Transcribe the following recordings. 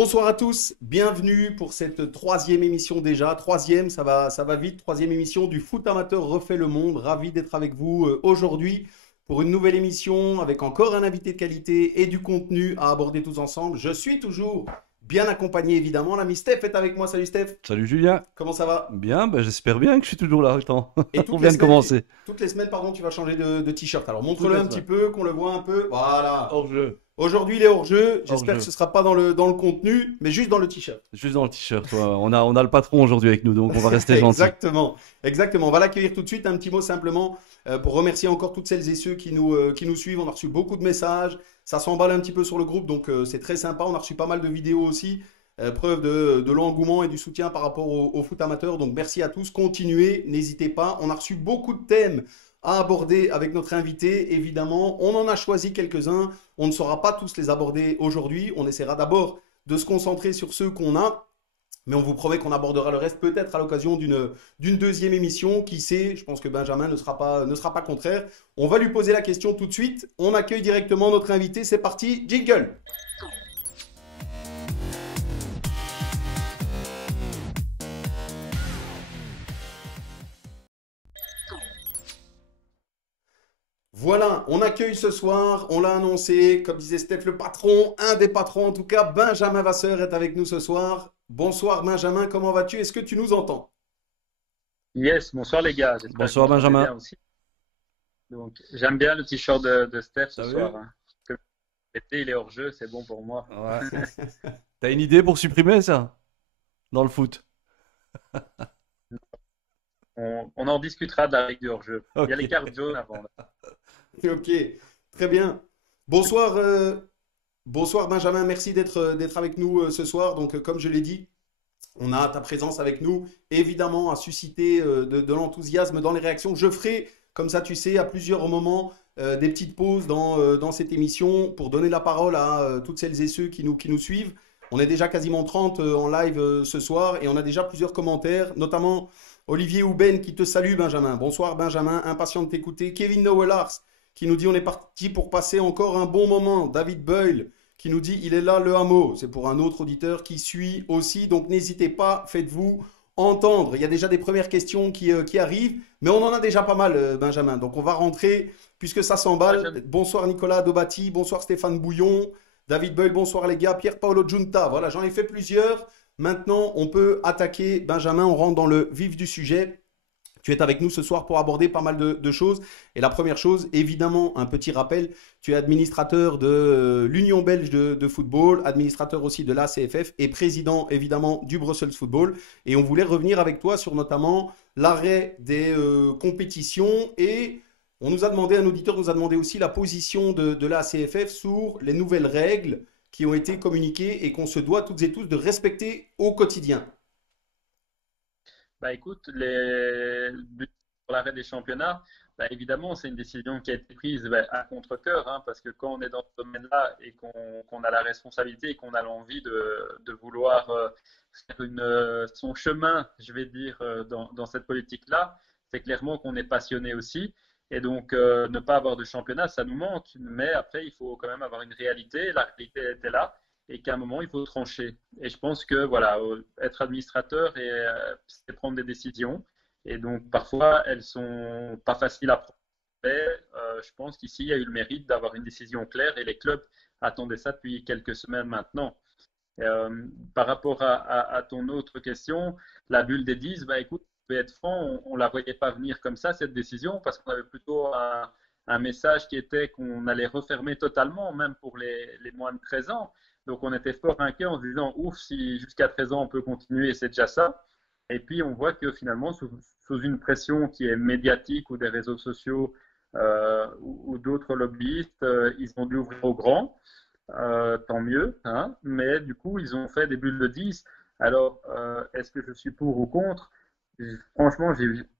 Bonsoir à tous, bienvenue pour cette troisième émission déjà. Troisième, ça va vite. Troisième émission du Foot Amateur refait le monde. Ravi d'être avec vous aujourd'hui pour une nouvelle émission avec encore un invité de qualité et du contenu à aborder tous ensemble. Je suis toujours bien accompagné évidemment. L'ami Steph est avec moi. Salut Steph, Salut Julien. comment ça va? Bien, j'espère bien que je suis toujours là. Attends, Et on vient de commencer. toutes les semaines, pardon, tu vas changer de t-shirt. Alors Toutes montre-le les un petit semaines. peu, qu'on le voit un peu. Voilà. Hors jeu. Aujourd'hui, il est hors jeu. Hors J'espère que ce jeu. sera pas dans le contenu, mais juste dans le t-shirt. Juste dans le t-shirt. On a le patron aujourd'hui avec nous, donc on va rester gentil. Exactement, exactement. On va l'accueillir tout de suite. Un petit mot simplement pour remercier encore toutes celles et ceux qui nous suivent. On a reçu beaucoup de messages. Ça s'emballe un petit peu sur le groupe, donc c'est très sympa. On a reçu pas mal de vidéos aussi. Preuve de l'engouement et du soutien par rapport au foot amateur. Donc merci à tous. Continuez, n'hésitez pas. On a reçu beaucoup de thèmes à aborder avec notre invité, évidemment. On en a choisi quelques-uns. On ne saura pas tous les aborder aujourd'hui. On essaiera d'abord de se concentrer sur ceux qu'on a. Mais on vous promet qu'on abordera le reste peut-être à l'occasion d'une deuxième émission. Qui sait, je pense que Benjamin ne sera pas contraire. On va lui poser la question tout de suite. On accueille directement notre invité. C'est parti, jingle. Voilà, on accueille ce soir, on l'a annoncé, comme disait Steph, le patron, un des patrons en tout cas, Benjamin Vasseur est avec nous ce soir. Bonsoir Benjamin, comment vas-tu? Est-ce que tu nous entends? Yes, bonsoir les gars, j'espère que vous Bonsoir m'entendez Benjamin. bien aussi. Donc, j'aime bien le t-shirt de Steph ce T'as vu? soir, hein. Comme l'été, il est hors jeu, c'est bon pour moi. Ouais. T'as une idée pour supprimer ça dans le foot? On en discutera de la règle du hors-jeu. Il y a Ok. les cartes jaunes avant, là. Ok, très bien. Bonsoir, bonsoir Benjamin, merci d'être avec nous ce soir. Donc comme je l'ai dit, on a ta présence avec nous, évidemment à susciter de l'enthousiasme dans les réactions. Je ferai, comme ça tu sais, à plusieurs moments, des petites pauses dans cette émission pour donner la parole à toutes celles et ceux qui nous suivent. On est déjà quasiment 30 en live ce soir et on a déjà plusieurs commentaires, notamment Olivier Houben qui te salue Benjamin. Bonsoir Benjamin, impatient de t'écouter. Kevin Nowellars qui nous dit on est parti pour passer encore un bon moment. David Boyle qui nous dit il est là le hameau. C'est pour un autre auditeur qui suit aussi. Donc n'hésitez pas, faites-vous entendre. Il y a déjà des premières questions qui arrivent, mais on en a déjà pas mal, Benjamin. Donc on va rentrer puisque ça Ouais, s'emballe. Bonsoir Nicolas Dobati, bonsoir Stéphane Bouillon, David Boyle, bonsoir les gars, Pierre Paolo Giunta. Voilà, j'en ai fait plusieurs. Maintenant, on peut attaquer. Benjamin, on rentre dans le vif du sujet. Tu es avec nous ce soir pour aborder pas mal de choses. Et la première chose, évidemment, un petit rappel, tu es administrateur de l'Union belge de football, administrateur aussi de l'ACFF et président évidemment du Brussels Football. Et on voulait revenir avec toi sur notamment l'arrêt des compétitions et on nous a demandé, un auditeur nous a demandé aussi la position de l'ACFF sur les nouvelles règles qui ont été communiquées et qu'on se doit toutes et tous de respecter au quotidien. bah écoute, les buts pour l'arrêt des championnats, bah évidemment, c'est une décision qui a été prise bah, à contre-cœur, hein, parce que quand on est dans ce domaine-là et qu'on a la responsabilité et qu'on a l'envie de vouloir faire son chemin, je vais dire, dans cette politique-là, c'est clairement qu'on est passionné aussi. Et donc, ne pas avoir de championnat, ça nous manque. Mais après, il faut quand même avoir une réalité. La réalité était là et qu'à un moment, il faut trancher. Et je pense que voilà, être administrateur c'est prendre des décisions. Et donc, parfois, elles sont pas faciles à prendre. Mais je pense qu'ici, il y a eu le mérite d'avoir une décision claire et les clubs attendaient ça depuis quelques semaines maintenant. Par rapport à ton autre question, la bulle des 10, bah, écoute, je vais être franc, on ne la voyait pas venir comme ça, cette décision, parce qu'on avait plutôt un message qui était qu'on allait refermer totalement, même pour les moins de 13 ans. Donc on était fort inquiet en se disant, ouf, si jusqu'à 13 ans on peut continuer, c'est déjà ça. Et puis on voit que finalement, sous une pression qui est médiatique ou des réseaux sociaux ou d'autres lobbyistes, ils ont dû ouvrir au grand. Tant mieux, hein, mais du coup, ils ont fait des bulles de 10. Alors, est-ce que je suis pour ou contre? Franchement,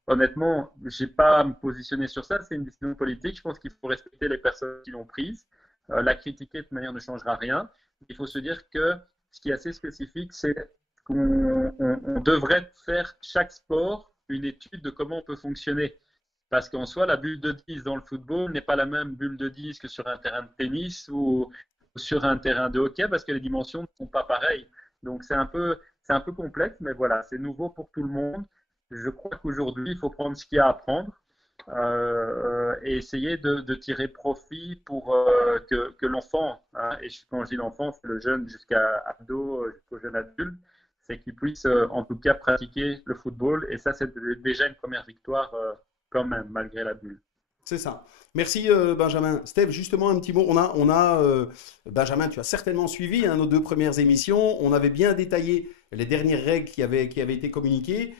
honnêtement, je n'ai pas à me positionner sur ça. C'est une décision politique. Je pense qu'il faut respecter les personnes qui l'ont prise. La critiquer de toute manière ne changera rien. Il faut se dire que ce qui est assez spécifique, c'est qu'on devrait faire chaque sport une étude de comment on peut fonctionner. Parce qu'en soi, la bulle de 10 dans le football n'est pas la même bulle de 10 que sur un terrain de tennis sur un terrain de hockey parce que les dimensions ne sont pas pareilles. Donc c'est un peu complexe, mais voilà, c'est nouveau pour tout le monde. Je crois qu'aujourd'hui, il faut prendre ce qu'il y a à prendre et essayer de tirer profit pour que l'enfant, hein, et quand je dis l'enfant, c'est le jeune jusqu'à ado, jusqu'au jeune adulte, c'est qu'il puisse en tout cas pratiquer le football. Et ça, c'est déjà une première victoire quand même, malgré la bulle. C'est ça. Merci Benjamin. Steph, justement un petit mot. Benjamin, tu as certainement suivi nos deux premières émissions. On avait bien détaillé les dernières règles qui avaient été communiquées.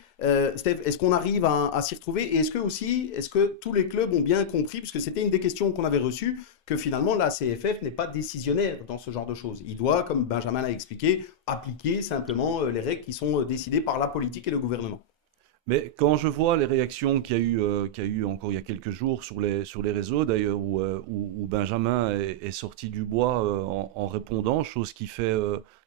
Steph, est-ce qu'on arrive à s'y retrouver? Et est-ce que tous les clubs ont bien compris, puisque c'était une des questions qu'on avait reçues, que finalement la CFF n'est pas décisionnaire dans ce genre de choses. Il doit, comme Benjamin l'a expliqué, appliquer simplement les règles qui sont décidées par la politique et le gouvernement. Mais quand je vois les réactions qu'il y a eu encore il y a quelques jours sur les réseaux, d'ailleurs, où Benjamin est sorti du bois en répondant, chose qu'il fait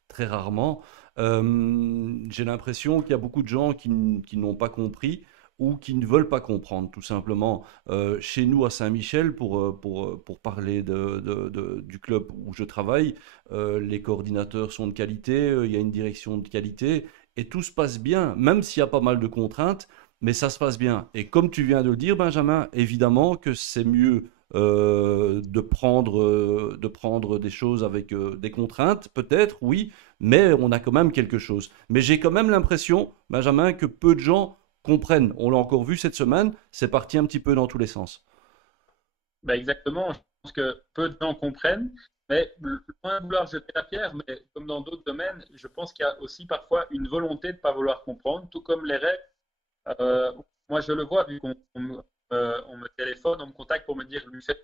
très rarement, j'ai l'impression qu'il y a beaucoup de gens qui n'ont pas compris ou qui ne veulent pas comprendre, tout simplement. Chez nous, à Saint-Michel, pour parler du club où je travaille, les coordinateurs sont de qualité, il y a une direction de qualité et tout se passe bien, même s'il y a pas mal de contraintes, mais ça se passe bien. Et comme tu viens de le dire, Benjamin, évidemment que c'est mieux de prendre des choses avec des contraintes, peut-être, oui, mais on a quand même quelque chose. Mais j'ai quand même l'impression, Benjamin, que peu de gens comprennent. On l'a encore vu cette semaine, c'est parti un petit peu dans tous les sens. Ben exactement, je pense que peu de gens comprennent, mais loin de vouloir jeter la pierre, mais comme dans d'autres domaines, je pense qu'il y a aussi parfois une volonté de ne pas vouloir comprendre, tout comme les règles. Euh, Moi, je le vois, vu on me téléphone, on me contacte pour me dire lui fais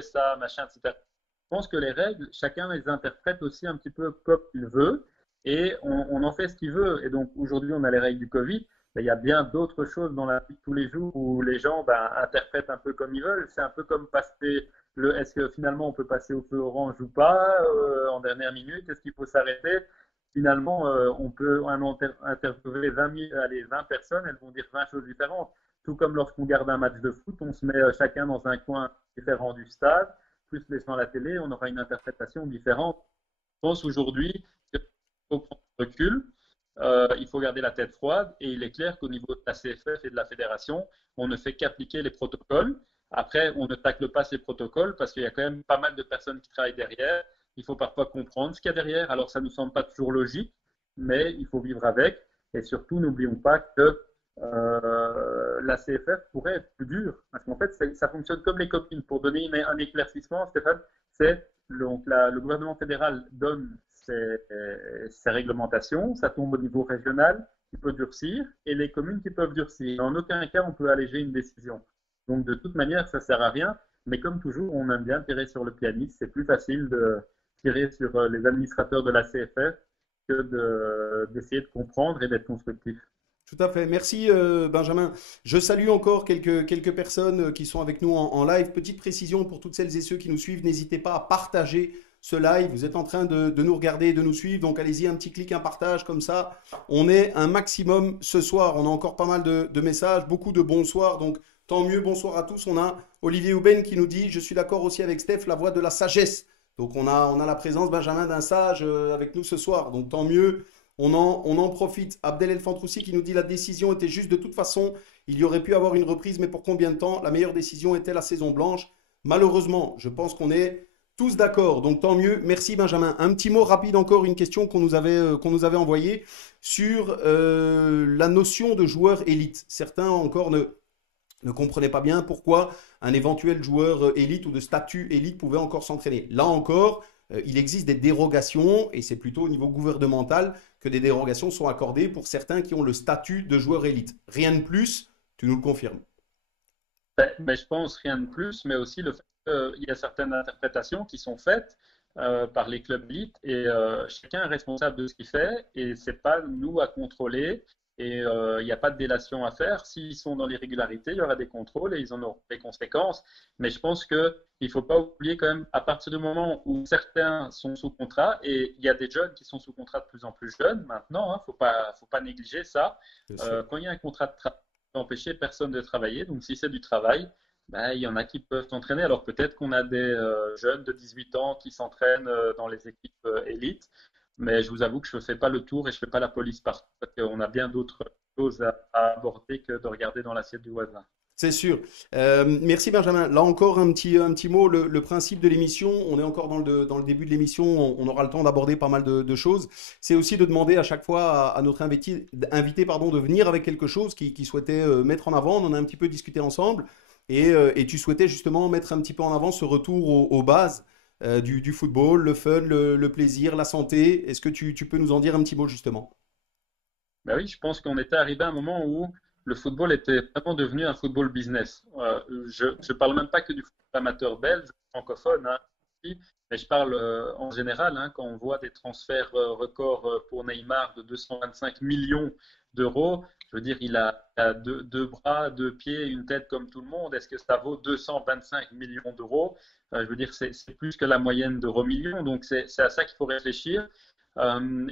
ça, machin, etc. Je pense que les règles, chacun les interprète aussi un petit peu comme il veut et on en fait ce qu'il veut. Et donc aujourd'hui, on a les règles du Covid. Mais il y a bien d'autres choses dans la vie de tous les jours où les gens ben, interprètent un peu comme ils veulent. C'est un peu comme passer est-ce que finalement on peut passer au feu orange ou pas en dernière minute? Est-ce qu'il faut s'arrêter? Finalement, on peut interviewer 20, 000, allez, 20 personnes, elles vont dire 20 choses différentes. Tout comme lorsqu'on garde un match de foot, on se met chacun dans un coin différent du stade, plus les gens à la télé, on aura une interprétation différente. Je pense aujourd'hui qu'il faut prendre du recul, il faut garder la tête froide et il est clair qu'au niveau de la CFF et de la fédération, on ne fait qu'appliquer les protocoles. Après, on ne tacle pas ces protocoles parce qu'il y a quand même pas mal de personnes qui travaillent derrière. Il faut parfois comprendre ce qu'il y a derrière. Alors, ça ne nous semble pas toujours logique, mais il faut vivre avec. Et surtout, n'oublions pas que la CFF pourrait être plus dure. Parce qu'en fait, ça fonctionne comme les copines. Pour donner un éclaircissement, Stéphane, c'est donc le gouvernement fédéral donne ses réglementations, ça tombe au niveau régional qui peut durcir et les communes qui peuvent durcir. En aucun cas, on peut alléger une décision. Donc, de toute manière, ça ne sert à rien. Mais comme toujours, on aime bien tirer sur le pianiste. C'est plus facile de tirer sur les administrateurs de la CFF que d'essayer de comprendre et d'être constructif. Tout à fait. Merci Benjamin. Je salue encore quelques personnes qui sont avec nous en live. Petite précision pour toutes celles et ceux qui nous suivent, n'hésitez pas à partager ce live. Vous êtes en train de nous regarder et de nous suivre. Donc allez-y, un petit clic, un partage comme ça. On est un maximum ce soir. On a encore pas mal de messages, beaucoup de bonsoir. Donc tant mieux, bonsoir à tous. On a Olivier Houben qui nous dit, je suis d'accord aussi avec Steph, la voix de la sagesse. Donc on a la présence, Benjamin, d'un sage avec nous ce soir. Donc tant mieux. On en profite. Abdel El Fantroussi qui nous dit la décision était juste de toute façon. Il y aurait pu avoir une reprise, mais pour combien de temps? La meilleure décision était la saison blanche. Malheureusement, je pense qu'on est tous d'accord. Donc tant mieux. Merci Benjamin. Un petit mot rapide encore, une question qu'on nous avait envoyée sur la notion de joueur élite. Certains encore ne comprenaient pas bien pourquoi un éventuel joueur élite ou de statut élite pouvait encore s'entraîner. Là encore, il existe des dérogations et c'est plutôt au niveau gouvernemental que des dérogations sont accordées pour certains qui ont le statut de joueur élite. Rien de plus, tu nous le confirmes. Mais je pense rien de plus, mais aussi le fait qu'il y a certaines interprétations qui sont faites par les clubs élites et chacun est responsable de ce qu'il fait et c'est pas nous à contrôler et il n'y a pas de délation à faire. S'ils sont dans l'irrégularité, il y aura des contrôles et ils en auront des conséquences. Mais je pense qu'il ne faut pas oublier quand même, à partir du moment où certains sont sous contrat, et il y a des jeunes qui sont sous contrat de plus en plus jeunes maintenant, il ne faut pas négliger ça. Quand il y a un contrat de travail, empêcher personne de travailler. Donc, si c'est du travail, Ben, il y en a qui peuvent s'entraîner. Alors peut-être qu'on a des jeunes de 18 ans qui s'entraînent dans les équipes élites, mais je vous avoue que je ne fais pas le tour et je ne fais pas la police partout parce qu'on a bien d'autres choses à aborder que de regarder dans l'assiette du voisin. C'est sûr. Merci Benjamin. Là encore un petit mot. Le principe de l'émission, on est encore dans le début de l'émission, on aura le temps d'aborder pas mal de choses. C'est aussi de demander à chaque fois à notre invité pardon, de venir avec quelque chose qu'il souhaitait mettre en avant. On en a un petit peu discuté ensemble et tu souhaitais justement mettre un petit peu en avant ce retour aux bases du football, le fun, le plaisir, la santé. Est-ce que tu peux nous en dire un petit mot justement? Ben oui, je pense qu'on était arrivé à un moment où le football était vraiment devenu un football business. Je ne parle même pas que du football amateur belge, francophone, hein, ici, mais je parle en général, hein, quand on voit des transferts records pour Neymar de 225 millions d'euros, je veux dire, il a deux bras, deux pieds, une tête comme tout le monde. Est-ce que ça vaut 225 millions d'euros? Je veux dire, c'est plus que la moyenne d'euros millions, donc c'est à ça qu'il faut réfléchir.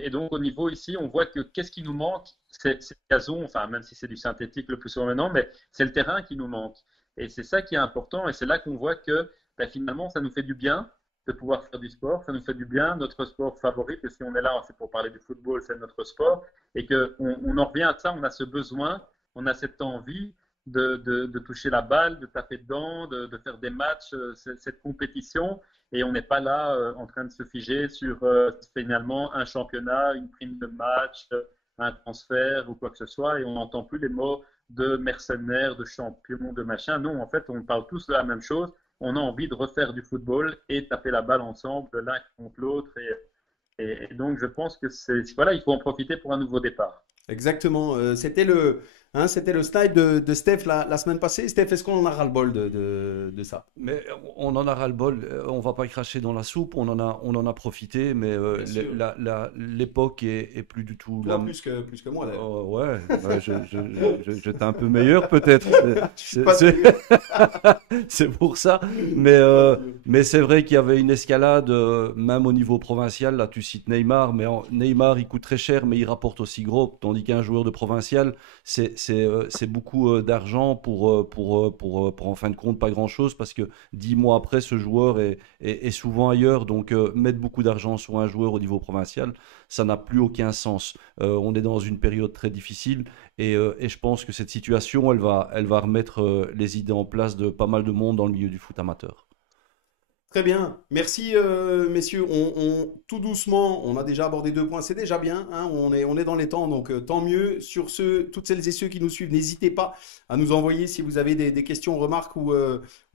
Et donc, au niveau ici, on voit que qu'est-ce qui nous manque? C'est le gazon, enfin, même si c'est du synthétique le plus souvent maintenant, mais c'est le terrain qui nous manque. Et c'est ça qui est important. Et c'est là qu'on voit que ben, finalement, ça nous fait du bien de pouvoir faire du sport. Ça nous fait du bien, notre sport favori, que si on est là, c'est pour parler du football, c'est notre sport. Et qu'on en revient à ça, on a ce besoin, on a cette envie de toucher la balle, de taper dedans, de faire des matchs, cette compétition. Et on n'est pas là en train de se figer sur finalement un championnat, une prime de match, un transfert ou quoi que ce soit. Et on n'entend plus les mots de mercenaires, de champions, de machin. Non, en fait, on parle tous de la même chose. On a envie de refaire du football et taper la balle ensemble, l'un contre l'autre. Et donc, je pense que voilà, il faut en profiter pour un nouveau départ. Exactement. C'était le style de Steph la semaine passée. Steph, est-ce qu'on en a ras-le-bol de ça? Mais on en a ras-le-bol, on va pas cracher dans la soupe, on en a profité, mais Bien sûr. l'époque est plus du tout Toi, plus que moi, d'ailleurs. Ouais, ouais, j'étais un peu meilleur peut-être. Je suis C'est pas c'est- sûr. c'est pour ça. Je suis pas sûr. Mais c'est vrai qu'il y avait une escalade, même au niveau provincial. Là, tu cites Neymar, mais Neymar, il coûte très cher, mais il rapporte aussi gros. Tandis qu'un joueur de provincial, c'est beaucoup d'argent pour en fin de compte pas grand-chose parce que 10 mois après, ce joueur est souvent ailleurs. Donc, mettre beaucoup d'argent sur un joueur au niveau provincial, ça n'a plus aucun sens. On est dans une période très difficile et je pense que cette situation, elle va remettre les idées en place de pas mal de monde dans le milieu du foot amateur. Très bien. Merci, messieurs. Tout doucement, on a déjà abordé 2 points. C'est déjà bien, hein. On est dans les temps, donc tant mieux. Sur ce, toutes celles et ceux qui nous suivent, n'hésitez pas à nous envoyer si vous avez des questions, remarques ou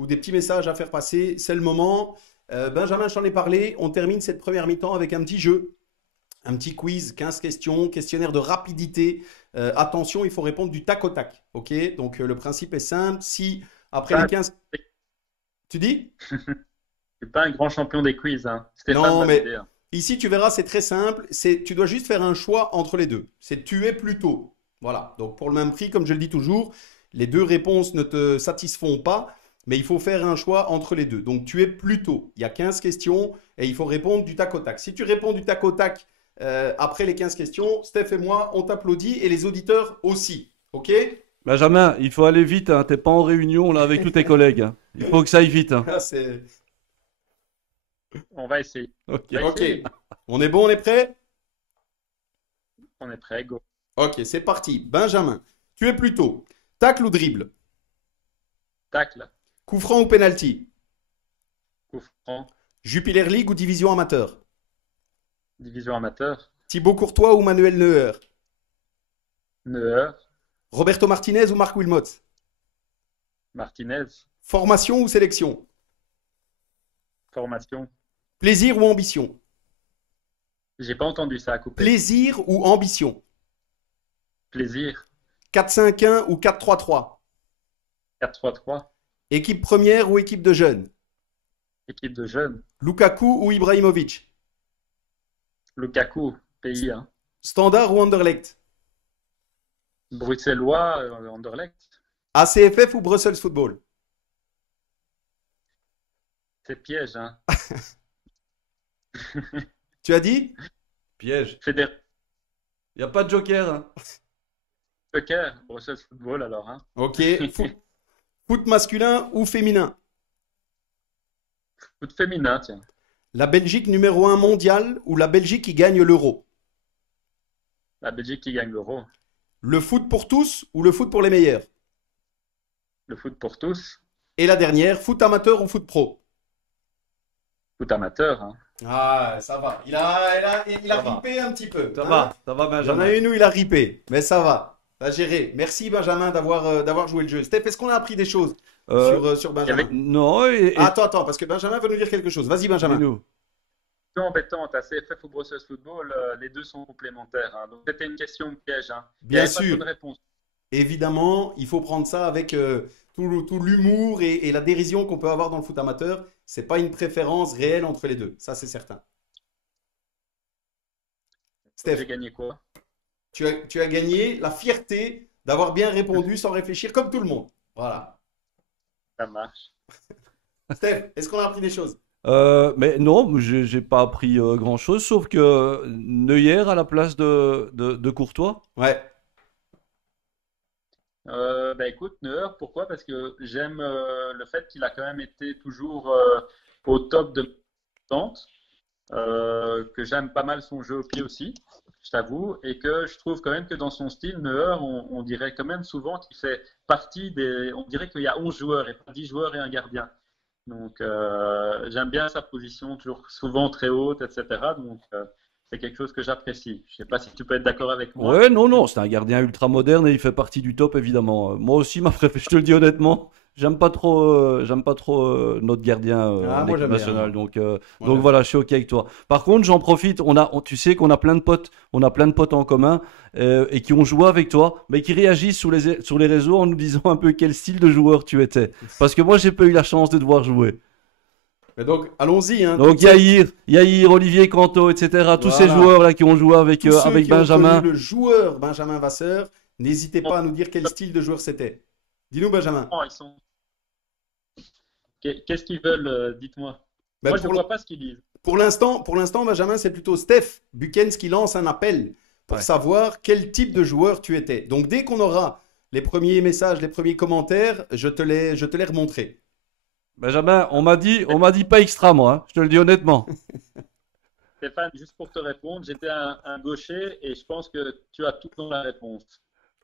des petits messages à faire passer. C'est le moment. Benjamin, je t'en ai parlé. On termine cette première mi-temps avec un petit jeu. Un petit quiz, 15 questions, questionnaire de rapidité. Attention, il faut répondre du tac au tac. OK? Donc, le principe est simple. Si après les Pas- 15... Tu dis? Je suis pas un grand champion des quiz, hein. Stéphane Non, va mais m'aider, hein. ici, tu verras, c'est très simple. Tu dois juste faire un choix entre les deux. C'est tuer plutôt. Voilà. Donc, pour le même prix, comme je le dis toujours, les deux réponses ne te satisfont pas, mais il faut faire un choix entre les deux. Donc, tuer plutôt. Il y a 15 questions et il faut répondre du tac au tac. Si tu réponds du tac au tac après les 15 questions, Steph et moi, on t'applaudit et les auditeurs aussi. OK? Benjamin, il faut aller vite, hein. T'es pas en réunion là avec tous tes collègues, hein. Il faut que ça aille vite, hein. Ah, c'est... On va essayer. Ok. On va OK. essayer. On est bon, on est prêt? On est prêt, go. OK, c'est parti. Benjamin, tuer plutôt. Tacle ou dribble? Tacle, Coup franc ou penalty? coup franc, Jupiler League ou division amateur? division amateur, Thibaut Courtois ou Manuel Neuer? Neuer, Roberto Martinez ou Marc Wilmots? Martinez, Formation ou sélection? formation. Plaisir ou ambition? J'ai pas entendu ça à couper. Plaisir ou ambition? Plaisir, 4-5-1 ou 4-3-3? 4-3-3, Équipe première ou équipe de jeunes? équipe de jeunes, Lukaku ou Ibrahimovic? Lukaku, pays, hein. Standard ou Anderlecht? Bruxellois, Anderlecht, ACFF ou Brussels Football? c'est piège, hein. Tu as dit? Piège. Fédéral Il n'y a pas de joker, hein. Poker, Bruxelles Football alors, hein. Ok. Foot masculin ou féminin? Foot féminin, tiens. La Belgique numéro un mondial ou la Belgique qui gagne l'Euro? La Belgique qui gagne l'Euro. Le foot pour tous ou le foot pour les meilleurs? Le foot pour tous. Et la dernière, foot amateur ou foot pro? Foot amateur, hein. Ah, ça va. Il a Ça va. ripé un petit peu. Ça Hein. va, ça va, Il y en a Benjamin. une où il a ripé, mais ça va. T'as géré. Merci Benjamin d'avoir joué le jeu. Steph, est-ce qu'on a appris des choses Euh, sur Il y avait Benjamin? non, Ah, attends, parce que Benjamin veut nous dire quelque chose. Vas-y Benjamin. dis-nous. une question embêtante à CFF ou Brussels Football, les deux sont complémentaires, hein. Donc c'était une question piège, hein. Il n'y Bien avait pas de sûr. bonne réponse. Évidemment, il faut prendre ça avec tout l'humour et la dérision qu'on peut avoir dans le foot amateur. C'est pas une préférence réelle entre les deux. Ça, c'est certain. J'ai Steph, gagné quoi? tu as gagné la fierté d'avoir bien répondu sans réfléchir comme tout le monde. Voilà. Ça marche. Steph, est-ce qu'on a appris des choses? Mais non, j'ai pas appris grand-chose, sauf que Neuer à la place de Courtois. Ouais. Bah écoute, Neuer, pourquoi? Parce que j'aime le fait qu'il a quand même été toujours au top de tente, que j'aime pas mal son jeu au pied aussi, je t'avoue, et que je trouve quand même que dans son style, Neuer, on dirait quand même souvent qu'il fait partie des... On dirait qu'il y a 11 joueurs et pas 10 joueurs et un gardien. Donc j'aime bien sa position, toujours souvent très haute, etc. Donc c'est quelque chose que j'apprécie. Je sais pas si tu peux être d'accord avec moi. Ouais, non, non, c'est un gardien ultra moderne et il fait partie du top, évidemment. Moi aussi, ma préférée, je te le dis honnêtement, j'aime pas trop notre gardien Ah, en moi équipe j'aime bien. nationale. Moi. Moi, Donc j'aime voilà, je suis OK avec toi. Par contre, j'en profite, tu sais qu'on a plein de potes, on a plein de potes en commun et qui ont joué avec toi, mais qui réagissent sur les réseaux en nous disant un peu quel style de joueur tu étais. Parce que moi, j'ai pas eu la chance de te voir jouer. Mais donc, allons-y. Hein, Donc toutes ces- Yair, Olivier Canto, etc. Tous ces Voilà. joueurs là qui ont joué Tous ceux avec qui ont Benjamin. connu le joueur Benjamin Vasseur, n'hésitez pas à nous dire quel style de joueur c'était. Dis-nous, Benjamin. Ils sont... Qu'est-ce qu'ils veulent? Dites-moi. Ben, Moi, je ne vois pas ce qu'ils disent. pour l'instant, Benjamin, c'est plutôt Steph Buchens qui lance un appel pour Ouais. savoir quel type de joueur tu étais. Donc, dès qu'on aura les premiers messages, les premiers commentaires, je te les remontrerai. Benjamin, on m'a dit pas extra, moi, hein, je te le dis honnêtement. Stéphane, juste pour te répondre, j'étais un gaucher et je pense que tu as tout dans la réponse.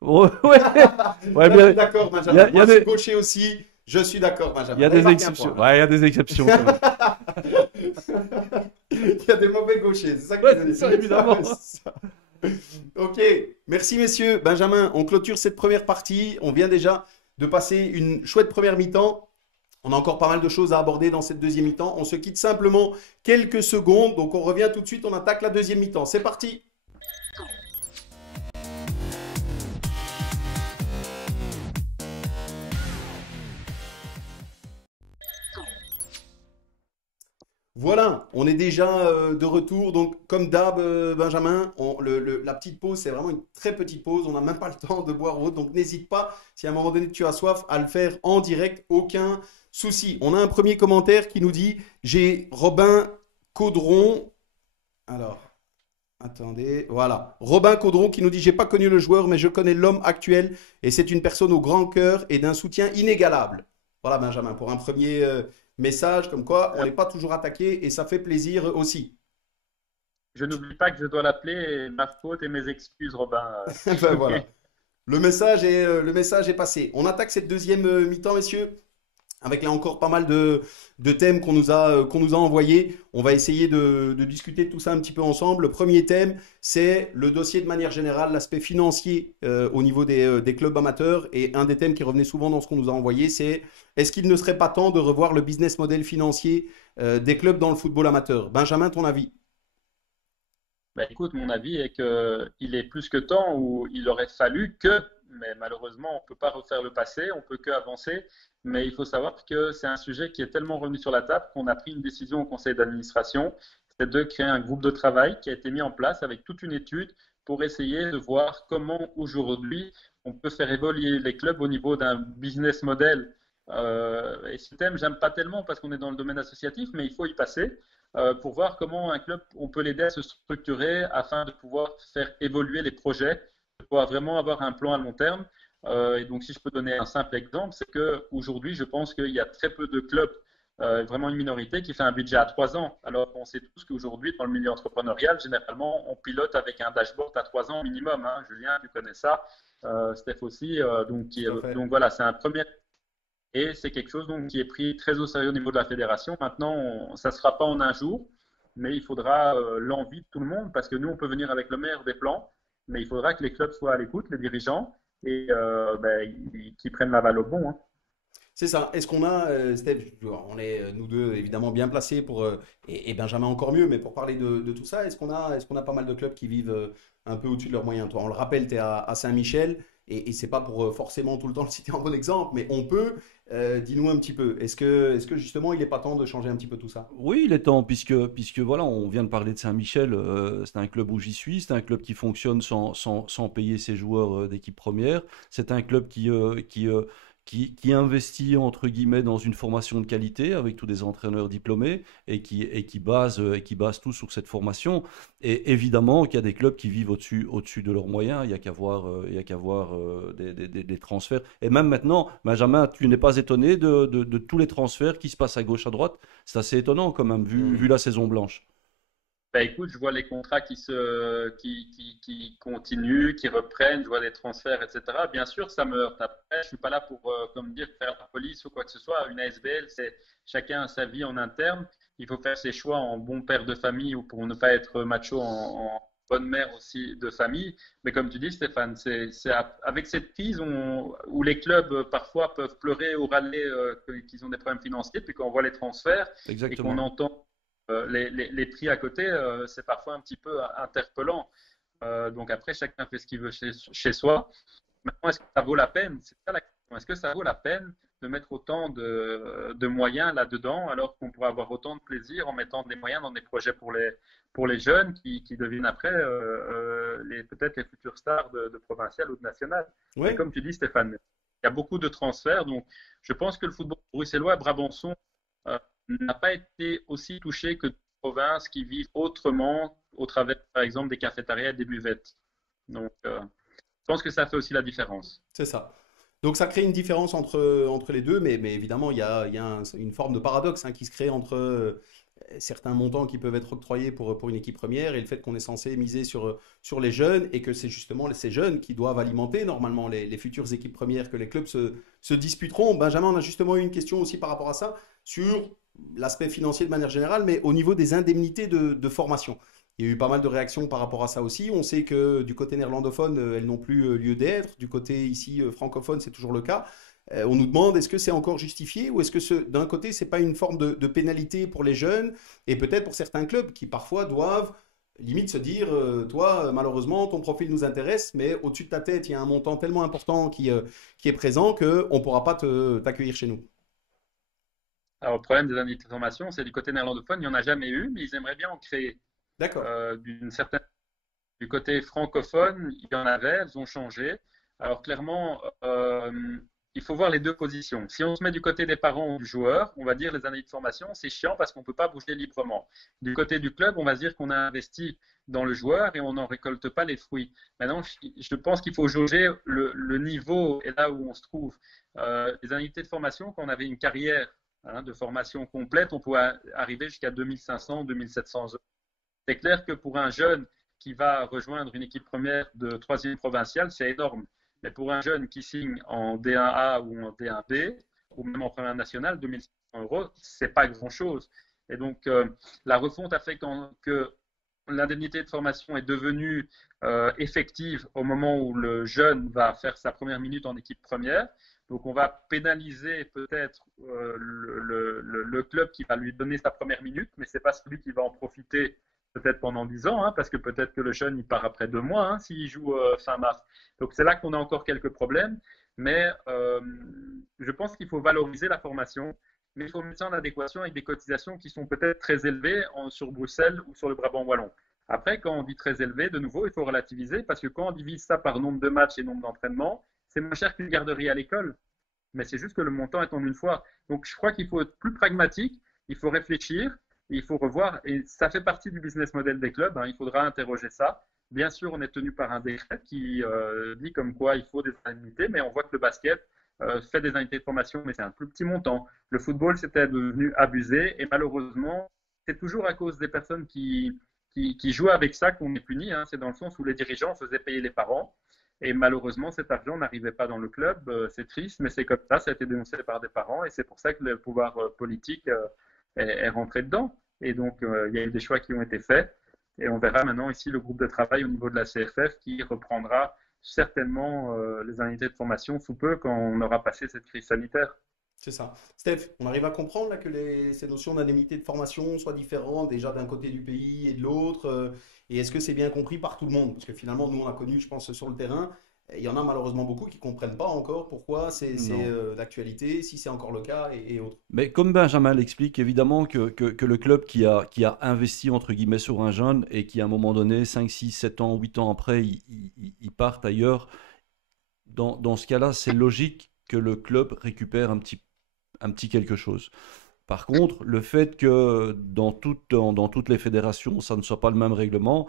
Ouais, ouais, Je bien, suis d'accord, il y Benjamin. a, il y Moi, a je suis des, gaucher aussi. Je suis d'accord, Benjamin. il y a Allez, des marque un exceptions. point. Ouais, il y a des exceptions quand même. Il y a des mauvais gauchers, c'est ça que Ouais, tu veux c'est dire. ça, évidemment. C'est ça. Ok, merci messieurs. Benjamin, on clôture cette première partie. On vient déjà de passer une chouette première mi-temps. On a encore pas mal de choses à aborder dans cette deuxième mi-temps. On se quitte simplement quelques secondes. Donc on revient tout de suite, on attaque la deuxième mi-temps. C'est parti. Voilà, on est déjà de retour. Donc, comme d'hab, Benjamin, la petite pause, c'est vraiment une très petite pause. On n'a même pas le temps de boire ou autre. Donc, n'hésite pas, si à un moment donné tu as soif, à le faire en direct. Aucun souci. On a un premier commentaire qui nous dit, j'ai Robin Caudron. Alors, attendez, voilà. Robin Caudron qui nous dit, j'ai pas connu le joueur, mais je connais l'homme actuel. Et c'est une personne au grand cœur et d'un soutien inégalable. Voilà, Benjamin, pour un premier message comme quoi on n'est pas toujours attaqué et ça fait plaisir aussi. Je n'oublie pas que je dois l'appeler, ma faute et mes excuses, Robin. Ben voilà. Le message est passé. On attaque cette deuxième mi-temps, messieurs, avec là encore pas mal de thèmes qu'on nous a envoyés. On va essayer de discuter de tout ça un petit peu ensemble. Le premier thème, c'est le dossier de manière générale, l'aspect financier au niveau des clubs amateurs. Et un des thèmes qui revenait souvent dans ce qu'on nous a envoyé, c'est est-ce qu'il ne serait pas temps de revoir le business model financier des clubs dans le football amateur? Benjamin, ton avis? Bah, écoute, mon avis est qu'il est plus que temps où il aurait fallu que, mais malheureusement, on ne peut pas refaire le passé, on ne peut que avancer. Mais il faut savoir que c'est un sujet qui est tellement revenu sur la table qu'on a pris une décision au conseil d'administration, c'est de créer un groupe de travail qui a été mis en place avec toute une étude pour essayer de voir comment aujourd'hui on peut faire évoluer les clubs au niveau d'un business model. Et ce thème, j'aime pas tellement parce qu'on est dans le domaine associatif, mais il faut y passer pour voir comment un club, on peut l'aider à se structurer afin de pouvoir faire évoluer les projets, de pouvoir vraiment avoir un plan à long terme. Et donc, si je peux donner un simple exemple, c'est qu'aujourd'hui, je pense qu'il y a très peu de clubs, vraiment une minorité, qui fait un budget à 3 ans. Alors qu'on sait tous qu'aujourd'hui, dans le milieu entrepreneurial, généralement, on pilote avec un dashboard à 3 ans minimum, hein. Julien, tu connais ça, Steph aussi. Donc voilà, c'est un premier. Et c'est quelque chose donc, qui est pris très au sérieux au niveau de la fédération. Maintenant, ça ne sera pas en un jour, mais il faudra l'envie de tout le monde, parce que nous, on peut venir avec le meilleur des plans, mais il faudra que les clubs soient à l'écoute, les dirigeants, et qui prennent la balle au bon, hein. C'est ça. Est-ce qu'on a, Steph, on est nous deux évidemment bien placés pour, et Benjamin encore mieux, mais pour parler de tout ça, est-ce qu'on a pas mal de clubs qui vivent un peu au-dessus de leurs moyens? Toi, on le rappelle, tu es à Saint-Michel, et c'est pas pour forcément tout le temps le citer en bon exemple, mais on peut, dis-nous un petit peu, est-ce que justement il n'est pas temps de changer un petit peu tout ça? Oui, il est temps, puisque voilà, on vient de parler de Saint-Michel, c'est un club où j'y suis, c'est un club qui fonctionne sans payer ses joueurs d'équipe première, c'est un club qui investit entre guillemets dans une formation de qualité avec tous des entraîneurs diplômés et qui base tout sur cette formation. Et évidemment qu'il y a des clubs qui vivent au-dessus de leurs moyens, il y a qu'à voir des transferts. Et même maintenant, Benjamin, tu n'es pas étonné de tous les transferts qui se passent à gauche, à droite? C'est assez étonnant quand même, vu la saison blanche. Bah, écoute, je vois les contrats qui continuent, qui reprennent, je vois des transferts, etc. Bien sûr, ça me heurte. Après, je suis pas là pour, comme dire, faire la police ou quoi que ce soit. Une ASBL, c'est chacun a sa vie en interne. Il faut faire ses choix en bon père de famille ou pour ne pas être macho en bonne mère aussi de famille. Mais comme tu dis, Stéphane, avec cette crise où les clubs parfois peuvent pleurer ou râler qu'ils ont des problèmes financiers, puis qu'on voit les transferts et qu'on Exactement. entend les prix à côté, c'est parfois un petit peu interpellant. Donc après, chacun fait ce qu'il veut chez soi. Maintenant, est-ce que ça vaut la peine? C'est ça la question. Est-ce que ça vaut la peine de mettre autant de moyens là-dedans, alors qu'on pourrait avoir autant de plaisir en mettant des moyens dans des projets pour les jeunes qui deviennent après peut-être les futures stars de provincial ou de national. Mais Oui. comme tu dis, Stéphane, il y a beaucoup de transferts. Donc, je pense que le football bruxellois, Brabançon, euh, n'a pas été aussi touché que des provinces qui vivent autrement au travers, par exemple, des cafétérias et des buvettes. Donc, je pense que ça fait aussi la différence. C'est ça. Donc ça crée une différence entre les deux, mais évidemment, il y a une forme de paradoxe hein, qui se crée entre certains montants qui peuvent être octroyés pour une équipe première et le fait qu'on est censé miser sur les jeunes et que c'est justement ces jeunes qui doivent alimenter normalement les futures équipes premières que les clubs se disputeront. Benjamin, on a justement eu une question aussi par rapport à ça, sur l'aspect financier de manière générale, mais au niveau des indemnités de formation. Il y a eu pas mal de réactions par rapport à ça aussi. On sait que du côté néerlandophone, elles n'ont plus lieu d'être. Du côté ici francophone, c'est toujours le cas. On nous demande est-ce que c'est encore justifié ou est-ce que d'un côté, c'est pas une forme de pénalité pour les jeunes et peut-être pour certains clubs qui parfois doivent limite se dire toi, malheureusement, ton profil nous intéresse, mais au-dessus de ta tête, il y a un montant tellement important qui est présent qu'on ne pourra pas t'accueillir chez nous. Alors, le problème des indemnités de formation, c'est du côté néerlandophone, il n'y en a jamais eu, mais ils aimeraient bien en créer. D'accord. D'une certaine Du côté francophone, il y en avait, elles ont changé. Alors clairement, il faut voir les deux positions. Si on se met du côté des parents ou du joueur, on va dire les années de formation, c'est chiant parce qu'on ne peut pas bouger librement. Du côté du club, on va se dire qu'on a investi dans le joueur et on n'en récolte pas les fruits. Maintenant, je pense qu'il faut jauger le niveau et là où on se trouve. Les années de formation, quand on avait une carrière de formation complète, on pouvait arriver jusqu'à 2500, 2700 euros. C'est clair que pour un jeune qui va rejoindre une équipe première de troisième provinciale, c'est énorme. Mais pour un jeune qui signe en D1A ou en D1B, ou même en première nationale, 2500 euros, c'est pas grand-chose. Et donc, la refonte a fait que l'indemnité de formation est devenue effective au moment où le jeune va faire sa première minute en équipe première. Donc, on va pénaliser peut-être le club qui va lui donner sa première minute, mais ce n'est pas celui qui va en profiter peut-être pendant 10 ans, hein, parce que peut-être que le jeune il part après 2 mois hein, s'il joue fin mars. Donc, c'est là qu'on a encore quelques problèmes, mais je pense qu'il faut valoriser la formation, mais il faut mettre ça en adéquation avec des cotisations qui sont peut-être très élevées sur Bruxelles ou sur le Brabant wallon. Après, quand on dit très élevé, de nouveau, il faut relativiser parce que quand on divise ça par nombre de matchs et nombre d'entraînements, c'est moins cher qu'une garderie à l'école. Mais c'est juste que le montant est en une fois. Donc, je crois qu'il faut être plus pragmatique, il faut réfléchir, il faut revoir. Et ça fait partie du business model des clubs. Hein, il faudra interroger ça. Bien sûr, on est tenu par un décret qui dit comme quoi il faut des indemnités, mais on voit que le basket fait des indemnités de formation, mais c'est un plus petit montant. Le football, c'était devenu abusé et malheureusement, c'est toujours à cause des personnes qui jouent avec ça qu'on est puni. Hein. C'est dans le sens où les dirigeants faisaient payer les parents. Et malheureusement, cet argent n'arrivait pas dans le club. C'est triste, mais c'est comme ça a été dénoncé par des parents et c'est pour ça que le pouvoir politique est rentré dedans. Et donc, il y a eu des choix qui ont été faits. Et on verra maintenant ici le groupe de travail au niveau de la CFF qui reprendra certainement les indemnités de formation sous peu quand on aura passé cette crise sanitaire. C'est ça. Steph, on arrive à comprendre là, que ces notions d'indemnité de formation soient différentes déjà d'un côté du pays et de l'autre. Et est-ce que c'est bien compris par tout le monde? Parce que finalement, nous, on a connu, je pense, sur le terrain. Il y en a malheureusement beaucoup qui ne comprennent pas encore pourquoi c'est Non. d'actualité, si c'est encore le cas et autres. Mais comme Benjamin l'explique, évidemment que le club qui a investi entre guillemets sur un jeune et qui à un moment donné, 5, 6, 7 ans, 8 ans après, il partent ailleurs, dans ce cas-là, c'est logique que le club récupère un petit quelque chose. Par contre, le fait que dans toutes les fédérations, ça ne soit pas le même règlement,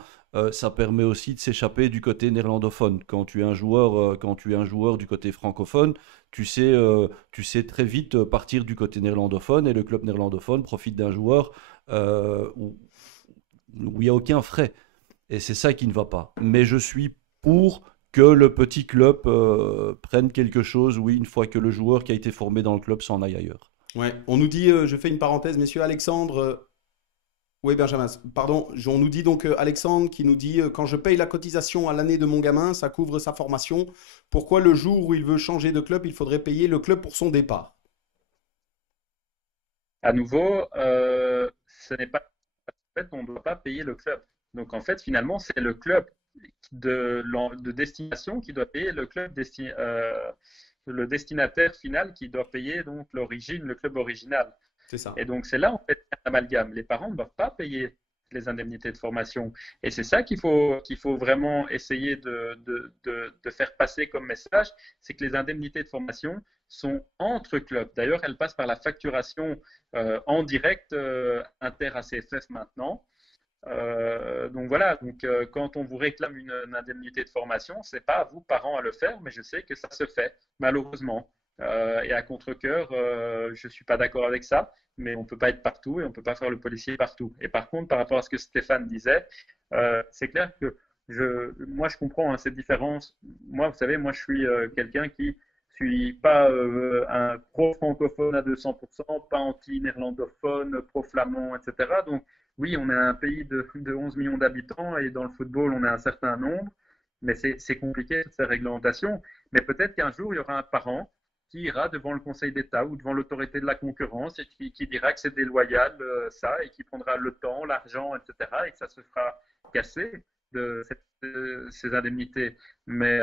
ça permet aussi de s'échapper du côté néerlandophone. Quand tu es un joueur du côté francophone, tu sais très vite partir du côté néerlandophone et le club néerlandophone profite d'un joueur où il n'y a aucun frais. Et c'est ça qui ne va pas. Mais je suis pour que le petit club prenne quelque chose, oui, une fois que le joueur qui a été formé dans le club s'en aille ailleurs. Ouais, on nous dit, je fais une parenthèse, messieurs, Alexandre. Oui, Benjamin, pardon. On nous dit donc Alexandre qui nous dit quand je paye la cotisation à l'année de mon gamin, ça couvre sa formation. Pourquoi le jour où il veut changer de club, il faudrait payer le club pour son départ? À nouveau, ce n'est pas, en fait, on ne doit pas payer le club. Donc en fait, finalement, c'est le club de destination qui doit payer le destinataire final qui doit payer donc l'origine, le club original. C'est ça. Et donc c'est là en fait un amalgame. Les parents ne doivent pas payer les indemnités de formation. Et c'est ça qu'il faut vraiment essayer de faire passer comme message, c'est que les indemnités de formation sont entre clubs. D'ailleurs, elles passent par la facturation en direct inter-ACFF maintenant. Donc voilà, quand on vous réclame une indemnité de formation, c'est pas à vous, parents, à le faire, mais je sais que ça se fait, malheureusement. Et à contre-cœur, je suis pas d'accord avec ça, mais on peut pas être partout et on peut pas faire le policier partout. Et par contre, par rapport à ce que Stéphane disait, c'est clair que moi je comprends hein, cette différence. Moi, vous savez, moi je suis quelqu'un qui suis pas un pro-francophone à 200%, pas anti-néerlandophone, pro-flamand, etc. Donc oui, on est un pays de 11 millions d'habitants et dans le football, on est un certain nombre, mais c'est compliqué, toutes ces réglementations. Mais peut-être qu'un jour, il y aura un parent qui ira devant le Conseil d'État ou devant l'autorité de la concurrence et qui dira que c'est déloyal, ça, et qui prendra le temps, l'argent, etc., et que ça se fera casser ces indemnités. Mais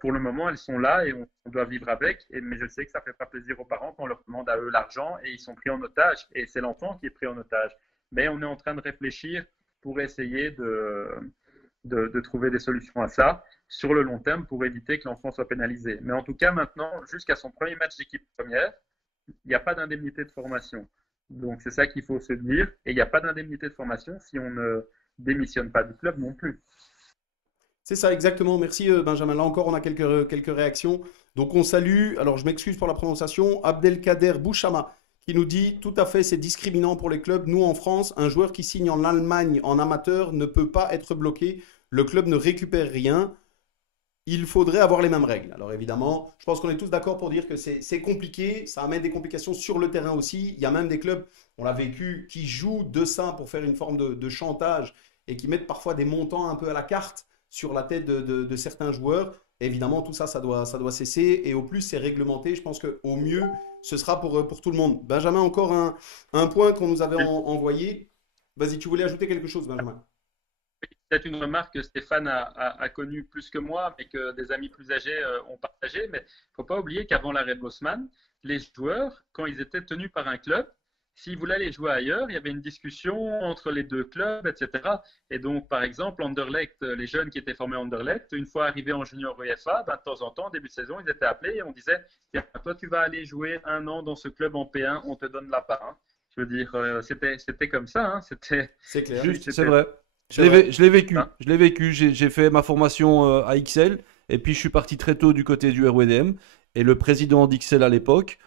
pour le moment, elles sont là et on doit vivre avec. Mais je sais que ça ne fait pas plaisir aux parents quand on leur demande à eux l'argent et ils sont pris en otage. Et c'est l'enfant qui est pris en otage. Mais on est en train de réfléchir pour essayer de trouver des solutions à ça sur le long terme pour éviter que l'enfant soit pénalisé. Mais en tout cas, maintenant, jusqu'à son premier match d'équipe première, il n'y a pas d'indemnité de formation. Donc c'est ça qu'il faut se dire. Et il n'y a pas d'indemnité de formation si on ne démissionne pas du club non plus. C'est ça, exactement. Merci Benjamin. Là encore, on a quelques réactions. Donc on salue, alors je m'excuse pour la prononciation, Abdelkader Bouchama qui nous dit tout à fait, c'est discriminant pour les clubs. Nous en France, un joueur qui signe en Allemagne en amateur ne peut pas être bloqué. Le club ne récupère rien. Il faudrait avoir les mêmes règles. Alors évidemment, je pense qu'on est tous d'accord pour dire que c'est compliqué, ça amène des complications sur le terrain aussi. Il y a même des clubs, on l'a vécu, qui jouent de ça pour faire une forme de chantage et qui mettent parfois des montants un peu à la carte sur la tête de certains joueurs. Évidemment, tout ça, ça doit cesser. Et au plus, c'est réglementé. Je pense qu'au mieux, ce sera pour tout le monde. Benjamin, encore un point qu'on nous avait envoyé. Vas-y, tu voulais ajouter quelque chose, Benjamin? Peut-être une remarque que Stéphane a connue plus que moi, mais que des amis plus âgés ont partagé. Mais il ne faut pas oublier qu'avant l'arrêt Bosman, les joueurs, quand ils étaient tenus par un club, s'ils voulaient aller jouer ailleurs, il y avait une discussion entre les deux clubs, etc. Et donc, par exemple, Anderlecht, les jeunes qui étaient formés à Anderlecht, une fois arrivés en junior UEFA, ben, de temps en temps, début de saison, ils étaient appelés et on disait, tiens, toi, tu vas aller jouer un an dans ce club en P1, on te donne la part. Hein. Je veux dire, c'était comme ça. Hein. C'était C'est clair. Juste, c'est vrai. C'est vrai. Je l'ai vécu. Hein. Je l'ai vécu. J'ai fait ma formation à XL et puis je suis parti très tôt du côté du RWDM. Et le président d'XL à l'époque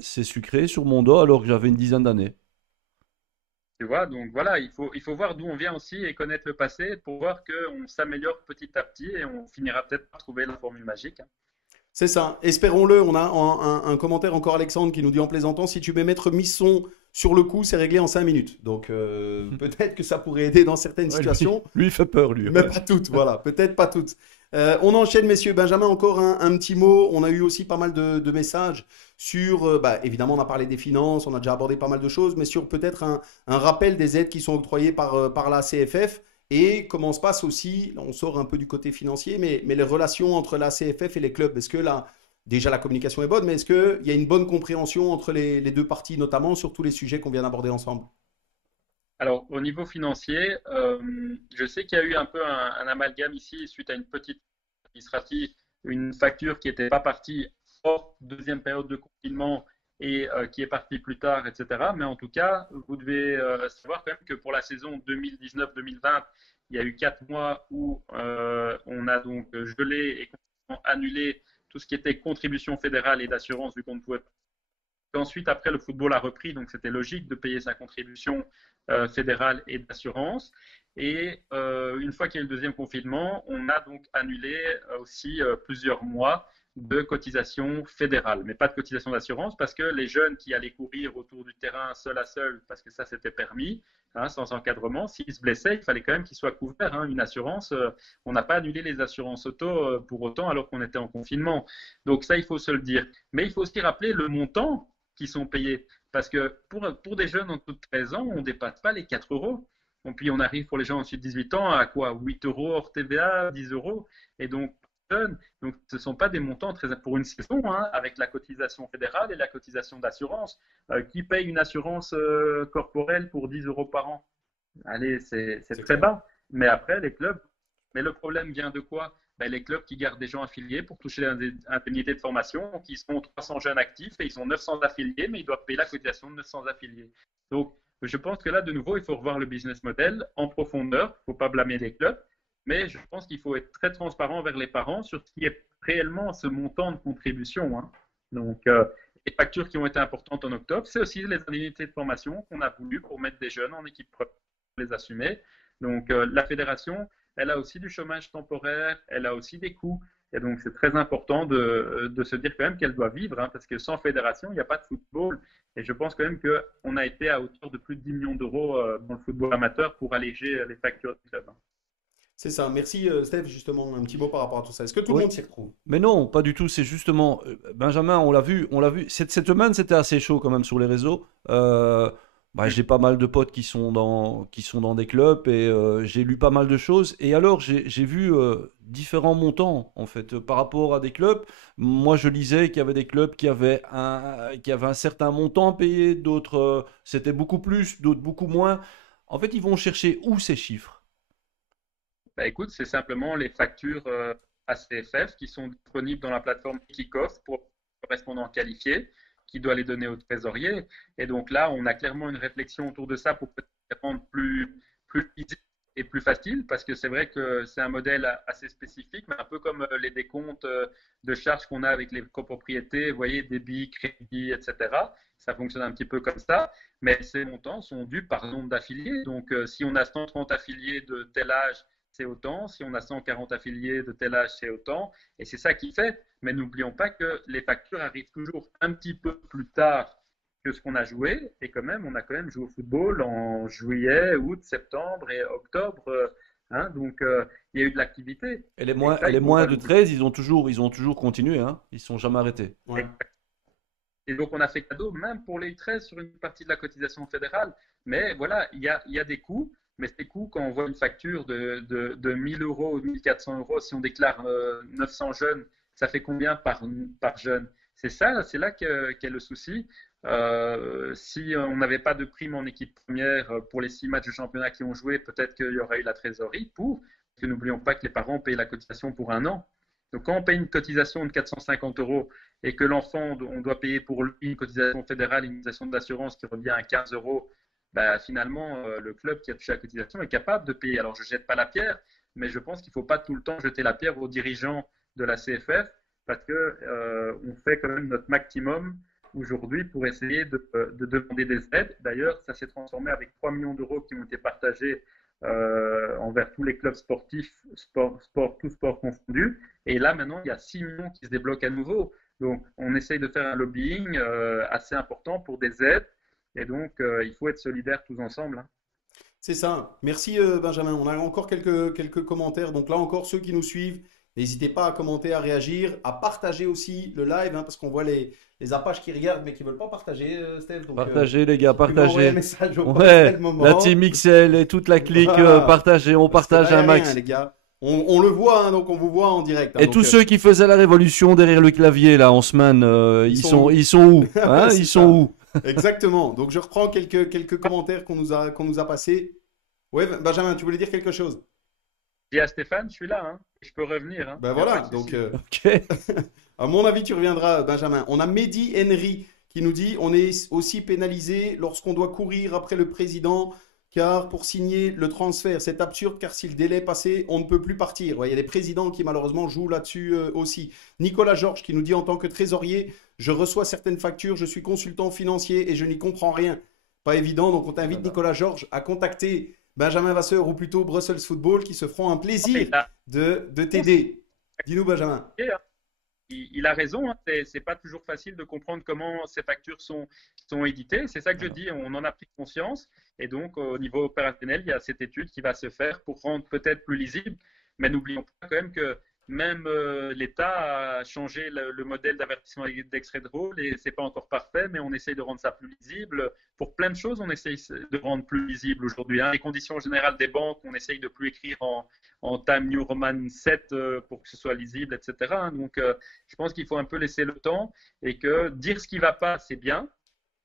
s'est sucré sur mon dos alors que j'avais une dizaine d'années. Tu vois, donc voilà, il faut voir d'où on vient aussi et connaître le passé pour voir qu'on s'améliore petit à petit et on finira peut-être par trouver la formule magique. Hein. C'est ça, espérons-le. On a un commentaire encore, Alexandre, qui nous dit en plaisantant, si tu mets Maître Misson sur le coup, c'est réglé en 5 minutes. Donc peut-être que ça pourrait aider dans certaines Ouais, situations, lui, il fait peur, lui. mais Ouais. pas toutes, voilà, peut-être pas toutes. On enchaîne, messieurs. Benjamin, encore un petit mot. On a eu aussi pas mal de messages sur, bah, évidemment, on a parlé des finances, on a déjà abordé pas mal de choses, mais sur peut-être un rappel des aides qui sont octroyées par la CFF et comment se passe aussi, on sort un peu du côté financier, mais les relations entre la CFF et les clubs. Est-ce que là, déjà la communication est bonne, mais est-ce qu'il y a une bonne compréhension entre les deux parties, notamment sur tous les sujets qu'on vient d'aborder ensemble? Alors, au niveau financier, je sais qu'il y a eu un peu un amalgame ici suite à une petite administrative, une facture qui n'était pas partie hors deuxième période de confinement et qui est partie plus tard, etc. Mais en tout cas, vous devez savoir quand même que pour la saison 2019-2020, il y a eu 4 mois où on a donc gelé et complètement annulé tout ce qui était contribution fédérale et d'assurance vu qu'on ne pouvait pas. Ensuite, après, le football a repris, donc c'était logique de payer sa contribution fédérale et d'assurance. Et une fois qu'il y a eu le deuxième confinement, on a donc annulé aussi plusieurs mois de cotisation fédérale, mais pas de cotisation d'assurance parce que les jeunes qui allaient courir autour du terrain seul à seul, parce que ça c'était permis, hein, sans encadrement, s'ils se blessaient, il fallait quand même qu'ils soient couverts. Hein, une assurance, on n'a pas annulé les assurances auto pour autant alors qu'on était en confinement. Donc ça, il faut se le dire. Mais il faut aussi rappeler le montant qui sont payés. Parce que pour des jeunes en tout de 13 ans, on ne dépasse pas les 4 euros. Et puis on arrive pour les gens ensuite de 18 ans à quoi? 8 euros hors TVA, 10 euros. Et donc, jeunes, donc ce ne sont pas des montants très pour une saison, hein, avec la cotisation fédérale et la cotisation d'assurance. Qui paye une assurance corporelle pour 10 euros par an? Allez, c'est C'est très clair. bas. Mais après, les clubs, mais le problème vient de quoi? Ben, les clubs qui gardent des gens affiliés pour toucher l'indemnité de formation, donc ils sont 300 jeunes actifs et ils ont 900 affiliés, mais ils doivent payer la cotisation de 900 affiliés. Donc, je pense que là, de nouveau, il faut revoir le business model en profondeur. Il ne faut pas blâmer les clubs, mais je pense qu'il faut être très transparent vers les parents sur ce qui est réellement ce montant de contribution. Hein. Donc, les factures qui ont été importantes en octobre, c'est aussi les indemnités de formation qu'on a voulu pour mettre des jeunes en équipe propre, les assumer. Donc, la fédération, elle a aussi du chômage temporaire, elle a aussi des coûts. Et donc, c'est très important de se dire quand même qu'elle doit vivre, hein, parce que sans fédération, il n'y a pas de football. Et je pense quand même qu'on a été à hauteur de plus de 10 millions d'euros dans le football amateur pour alléger les factures du club. Hein. C'est ça. Merci, Steph, justement, un petit mot par rapport à tout ça. Est-ce que tout le Oui. monde s'y retrouve? Mais non, pas du tout. C'est justement, Benjamin, on l'a vu, on l'a vu. Cette semaine, c'était assez chaud quand même sur les réseaux. Bah, j'ai pas mal de potes qui sont dans des clubs et j'ai lu pas mal de choses. Et alors, j'ai vu différents montants, en fait, par rapport à des clubs. Moi, je lisais qu'il y avait des clubs qui avaient un certain montant payé, d'autres, c'était beaucoup plus, d'autres beaucoup moins. En fait, ils vont chercher où ces chiffres? Bah, écoute, c'est simplement les factures ACFF qui sont disponibles dans la plateforme Kickoff pour le correspondant qualifié qui doit les donner au trésorier. Et donc là, on a clairement une réflexion autour de ça pour peut-être les rendre plus lisibles et plus facile parce que c'est vrai que c'est un modèle assez spécifique, mais un peu comme les décomptes de charges qu'on a avec les copropriétés, vous voyez, débit, crédit, etc. Ça fonctionne un petit peu comme ça, mais ces montants sont dus par nombre d'affiliés. Donc, si on a 130 affiliés de tel âge, c'est autant. Si on a 140 affiliés de tel âge, c'est autant. Et c'est ça qui fait. Mais n'oublions pas que les factures arrivent toujours un petit peu plus tard que ce qu'on a joué. Et quand même, on a quand même joué au football en juillet, août, septembre et octobre. Hein, donc, il y a eu de l'activité. Et ça, il Les faut moins de valoriser. 13, ils ont toujours continué, hein. Ils sont jamais arrêtés. Ouais. Et donc, on a fait cadeau même pour les 13 sur une partie de la cotisation fédérale. Mais voilà, il y a des coûts. Mais ces coûts, quand on voit une facture de 1000 euros ou 1400 euros, si on déclare 900 jeunes, ça fait combien par jeune? C'est ça, c'est là qu'est le souci. Si on n'avait pas de prime en équipe première pour les 6 matchs de championnat qui ont joué, peut-être qu'il y aurait eu la trésorerie pour, parce que n'oublions pas que les parents payent la cotisation pour un an. Donc quand on paye une cotisation de 450 euros et que l'enfant, on doit payer pour lui une cotisation fédérale, une cotisation d'assurance qui revient à 15 euros, bah, finalement, le club qui a touché la cotisation est capable de payer. Alors, je ne jette pas la pierre, mais je pense qu'il ne faut pas tout le temps jeter la pierre aux dirigeants de la CFF parce que on fait quand même notre maximum aujourd'hui pour essayer de demander des aides. D'ailleurs, ça s'est transformé avec 3 millions d'euros qui ont été partagés envers tous les clubs sportifs, tous sports confondus. Et là, maintenant, il y a 6 millions qui se débloquent à nouveau. Donc, on essaye de faire un lobbying assez important pour des aides. Et donc, il faut être solidaires tous ensemble, hein. C'est ça. Merci Benjamin. On a encore quelques commentaires. Donc là encore, ceux qui nous suivent, n'hésitez pas à commenter, à réagir, à partager aussi le live, hein, parce qu'on voit les Apaches qui regardent mais qui ne veulent pas partager, Steph. Donc, Partagez les gars, si tu veux envoyer un partagez. message au Ouais, le la moment. team XL et toute la clique, Voilà. partagez, on Parce que partage là, un y a rien, max. les gars. On le voit, hein, donc on vous voit en direct, hein, Et donc, tous ceux qui faisaient la révolution derrière le clavier là en semaine, ils sont où? ils sont où? Hein, C'est ils sont ça. où? Exactement. Donc je reprends quelques commentaires qu'on nous a passés. Ouais, Benjamin, tu voulais dire quelque chose? Je dis à Stéphane, je suis là, hein. Je peux revenir, hein. Ben Il n'y a pas voilà. de Donc souci. Ok. à mon avis, tu reviendras, Benjamin. On a Mehdi Henry qui nous dit on est aussi pénalisé lorsqu'on doit courir après le président, car pour signer le transfert, c'est absurde, car si le délai est passé, on ne peut plus partir. Ouais, il y a des présidents qui malheureusement jouent là-dessus aussi. Nicolas Georges qui nous dit en tant que trésorier, je reçois certaines factures, je suis consultant financier et je n'y comprends rien. Pas évident, donc on t'invite, Voilà. Nicolas Georges, à contacter Benjamin Vasseur ou plutôt Brussels Football qui se feront un plaisir Il a, de t'aider. Dis-nous, Benjamin. il a raison, hein. C'est pas toujours facile de comprendre comment ces factures sont éditées. C'est ça que je Voilà. dis, on en a pris conscience. Et donc, au niveau opérationnel, il y a cette étude qui va se faire pour rendre peut-être plus lisible. Mais n'oublions pas quand même que même l'État a changé le modèle d'avertissement d'extrait de rôle et c'est pas encore parfait, mais on essaye de rendre ça plus lisible. Pour plein de choses, on essaye de rendre plus lisible aujourd'hui, hein. Les conditions générales des banques, on essaye de plus écrire en Time New Roman 7 pour que ce soit lisible, etc., hein. Donc, je pense qu'il faut un peu laisser le temps et que dire ce qui va pas, c'est bien,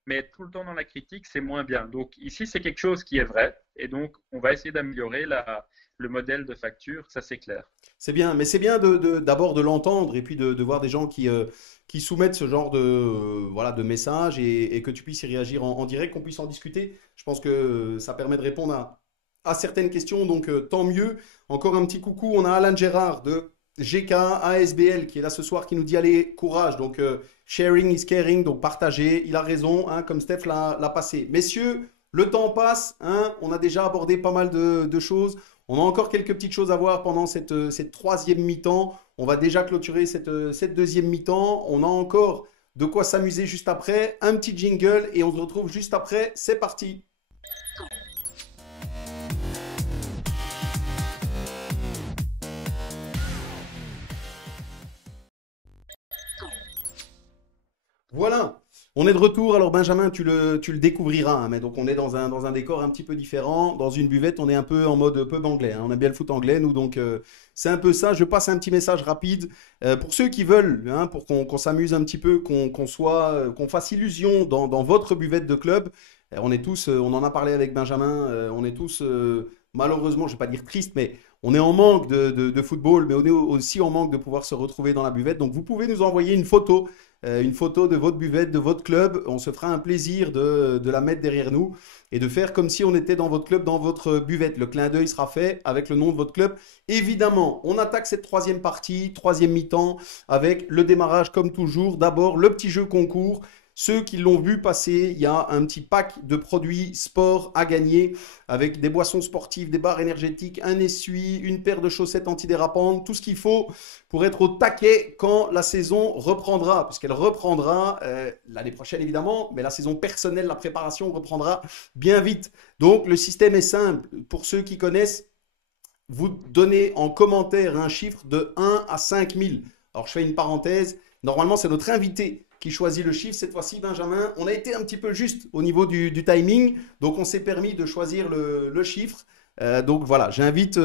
mais être tout le temps dans la critique, c'est moins bien. Donc ici, c'est quelque chose qui est vrai, et donc on va essayer d'améliorer le modèle de facture, ça c'est clair. C'est bien, mais c'est bien d'abord de l'entendre et puis de voir des gens qui soumettent ce genre voilà, de messages et que tu puisses y réagir en direct, qu'on puisse en discuter. Je pense que ça permet de répondre à certaines questions, donc tant mieux. Encore un petit coucou, on a Alain Gérard de GK ASBL qui est là ce soir qui nous dit allez, courage. Donc sharing is caring, donc partagez. Il a raison, hein, comme Steph l'a passé. Messieurs, le temps passe, hein, on a déjà abordé pas mal de choses. On a encore quelques petites choses à voir pendant cette troisième mi-temps. On va déjà clôturer cette deuxième mi-temps. On a encore de quoi s'amuser juste après. Un petit jingle et on se retrouve juste après. C'est parti. Voilà, on est de retour. Alors Benjamin, tu le découvriras, hein, mais donc on est dans un décor un petit peu différent. Dans une buvette, on est un peu en mode pub anglais, hein. On a bien le foot anglais, nous, donc c'est un peu ça. Je passe un petit message rapide pour ceux qui veulent, hein, pour qu'on s'amuse un petit peu, qu'on fasse illusion dans votre buvette de club. On est tous, on en a parlé avec Benjamin, on est tous malheureusement, je ne vais pas dire triste, mais on est en manque de football, mais on est aussi en manque de pouvoir se retrouver dans la buvette. Donc vous pouvez nous envoyer une photo de votre buvette, de votre club. On se fera un plaisir de la mettre derrière nous et de faire comme si on était dans votre club, dans votre buvette. Le clin d'œil sera fait avec le nom de votre club. Évidemment, on attaque cette troisième partie, troisième mi-temps, avec le démarrage comme toujours. D'abord, le petit jeu concours. Ceux qui l'ont vu passer, il y a un petit pack de produits sport à gagner avec des boissons sportives, des barres énergétiques, un essuie, une paire de chaussettes antidérapantes, tout ce qu'il faut pour être au taquet quand la saison reprendra, puisqu'elle reprendra l'année prochaine évidemment, mais la saison personnelle, la préparation reprendra bien vite. Donc le système est simple. Pour ceux qui connaissent, vous donnez en commentaire un chiffre de 1 à 5000. Alors je fais une parenthèse, normalement c'est notre invité qui choisit le chiffre. Cette fois-ci, Benjamin, on a été un petit peu juste au niveau du timing, donc on s'est permis de choisir le chiffre. Donc voilà, j'invite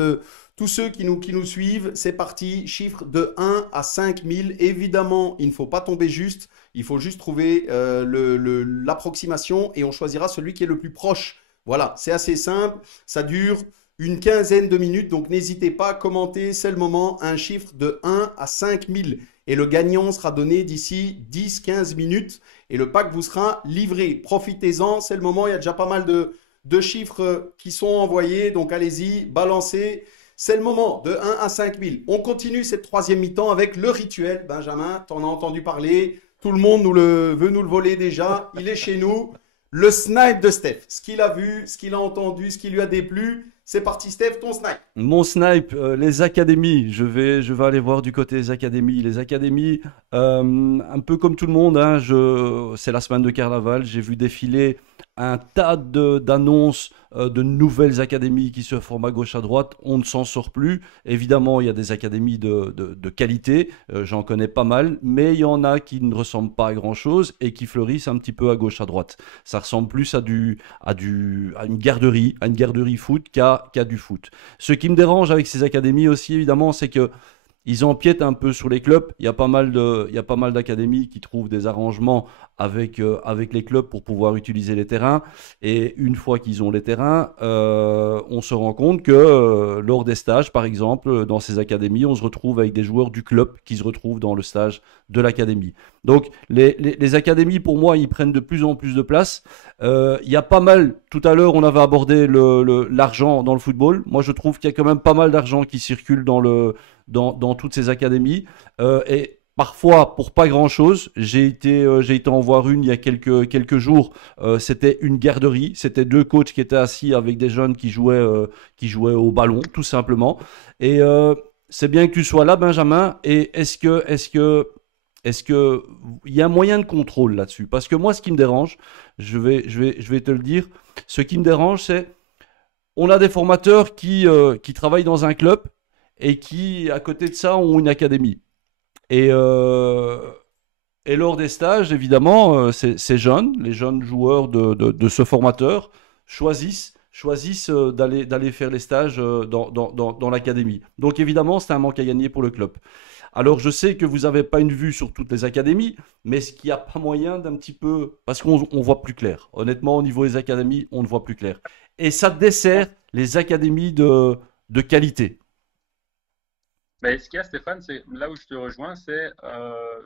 tous ceux qui nous suivent. C'est parti, chiffre de 1 à 5000. Évidemment, il ne faut pas tomber juste, il faut juste trouver l'approximation et on choisira celui qui est le plus proche. Voilà, c'est assez simple, ça dure une quinzaine de minutes, donc n'hésitez pas à commenter, c'est le moment, un chiffre de 1 à 5000. Et le gagnant sera donné d'ici 10-15 minutes et le pack vous sera livré. Profitez-en, c'est le moment, il y a déjà pas mal de de chiffres qui sont envoyés. Donc allez-y, balancez. C'est le moment de 1 à 5 000. On continue cette troisième mi-temps avec le rituel. Benjamin, t'en as entendu parler. Tout le monde veut nous le voler déjà. Il est chez nous. Le snipe de Steph. Ce qu'il a vu, ce qu'il a entendu, ce qui lui a déplu. C'est parti, Steph, ton snipe. Mon snipe, les académies. Je vais aller voir du côté des académies. Les académies, un peu comme tout le monde, hein, c'est la semaine de carnaval. J'ai vu défiler un tas d'annonces de nouvelles académies qui se forment à gauche, à droite. On ne s'en sort plus. Évidemment, il y a des académies de qualité. J'en connais pas mal. Mais il y en a qui ne ressemblent pas à grand-chose et qui fleurissent un petit peu à gauche, à droite. Ça ressemble plus à une garderie foot qu'à du foot. Ce qui me dérange avec ces académies aussi, évidemment, c'est que ils empiètent un peu sur les clubs. Il y a pas mal d'académies qui trouvent des arrangements avec les clubs pour pouvoir utiliser les terrains. Et une fois qu'ils ont les terrains, on se rend compte que lors des stages, par exemple, dans ces académies, on se retrouve avec des joueurs du club qui se retrouvent dans le stage de l'académie. Donc, les académies, pour moi, ils prennent de plus en plus de place. Il y a pas mal, tout à l'heure, on avait abordé l'argent dans le football. Moi, je trouve qu'il y a quand même pas mal d'argent qui circule dans toutes ces académies. Et parfois, pour pas grand-chose, j'ai été en voir une il y a quelques jours. C'était une garderie. C'était 2 coachs qui étaient assis avec des jeunes qui jouaient au ballon, tout simplement. Et c'est bien que tu sois là, Benjamin. Et est-ce que il y a un moyen de contrôle là-dessus? Parce que moi, ce qui me dérange, je vais te le dire, ce qui me dérange, c'est on a des formateurs qui travaillent dans un club et qui, à côté de ça, ont une académie. Et lors des stages, évidemment, ces jeunes, les jeunes joueurs de ce formateur, choisissent d'aller faire les stages dans l'académie. Donc évidemment, c'est un manque à gagner pour le club. Alors je sais que vous n'avez pas une vue sur toutes les académies, mais est-ce qu'il n'y a pas moyen d'un petit peu... Parce qu'on voit plus clair. Honnêtement, au niveau des académies, on ne voit plus clair. Et ça dessert les académies de qualité. Mais ce qu'il y a, Stéphane, c'est là où je te rejoins, c'est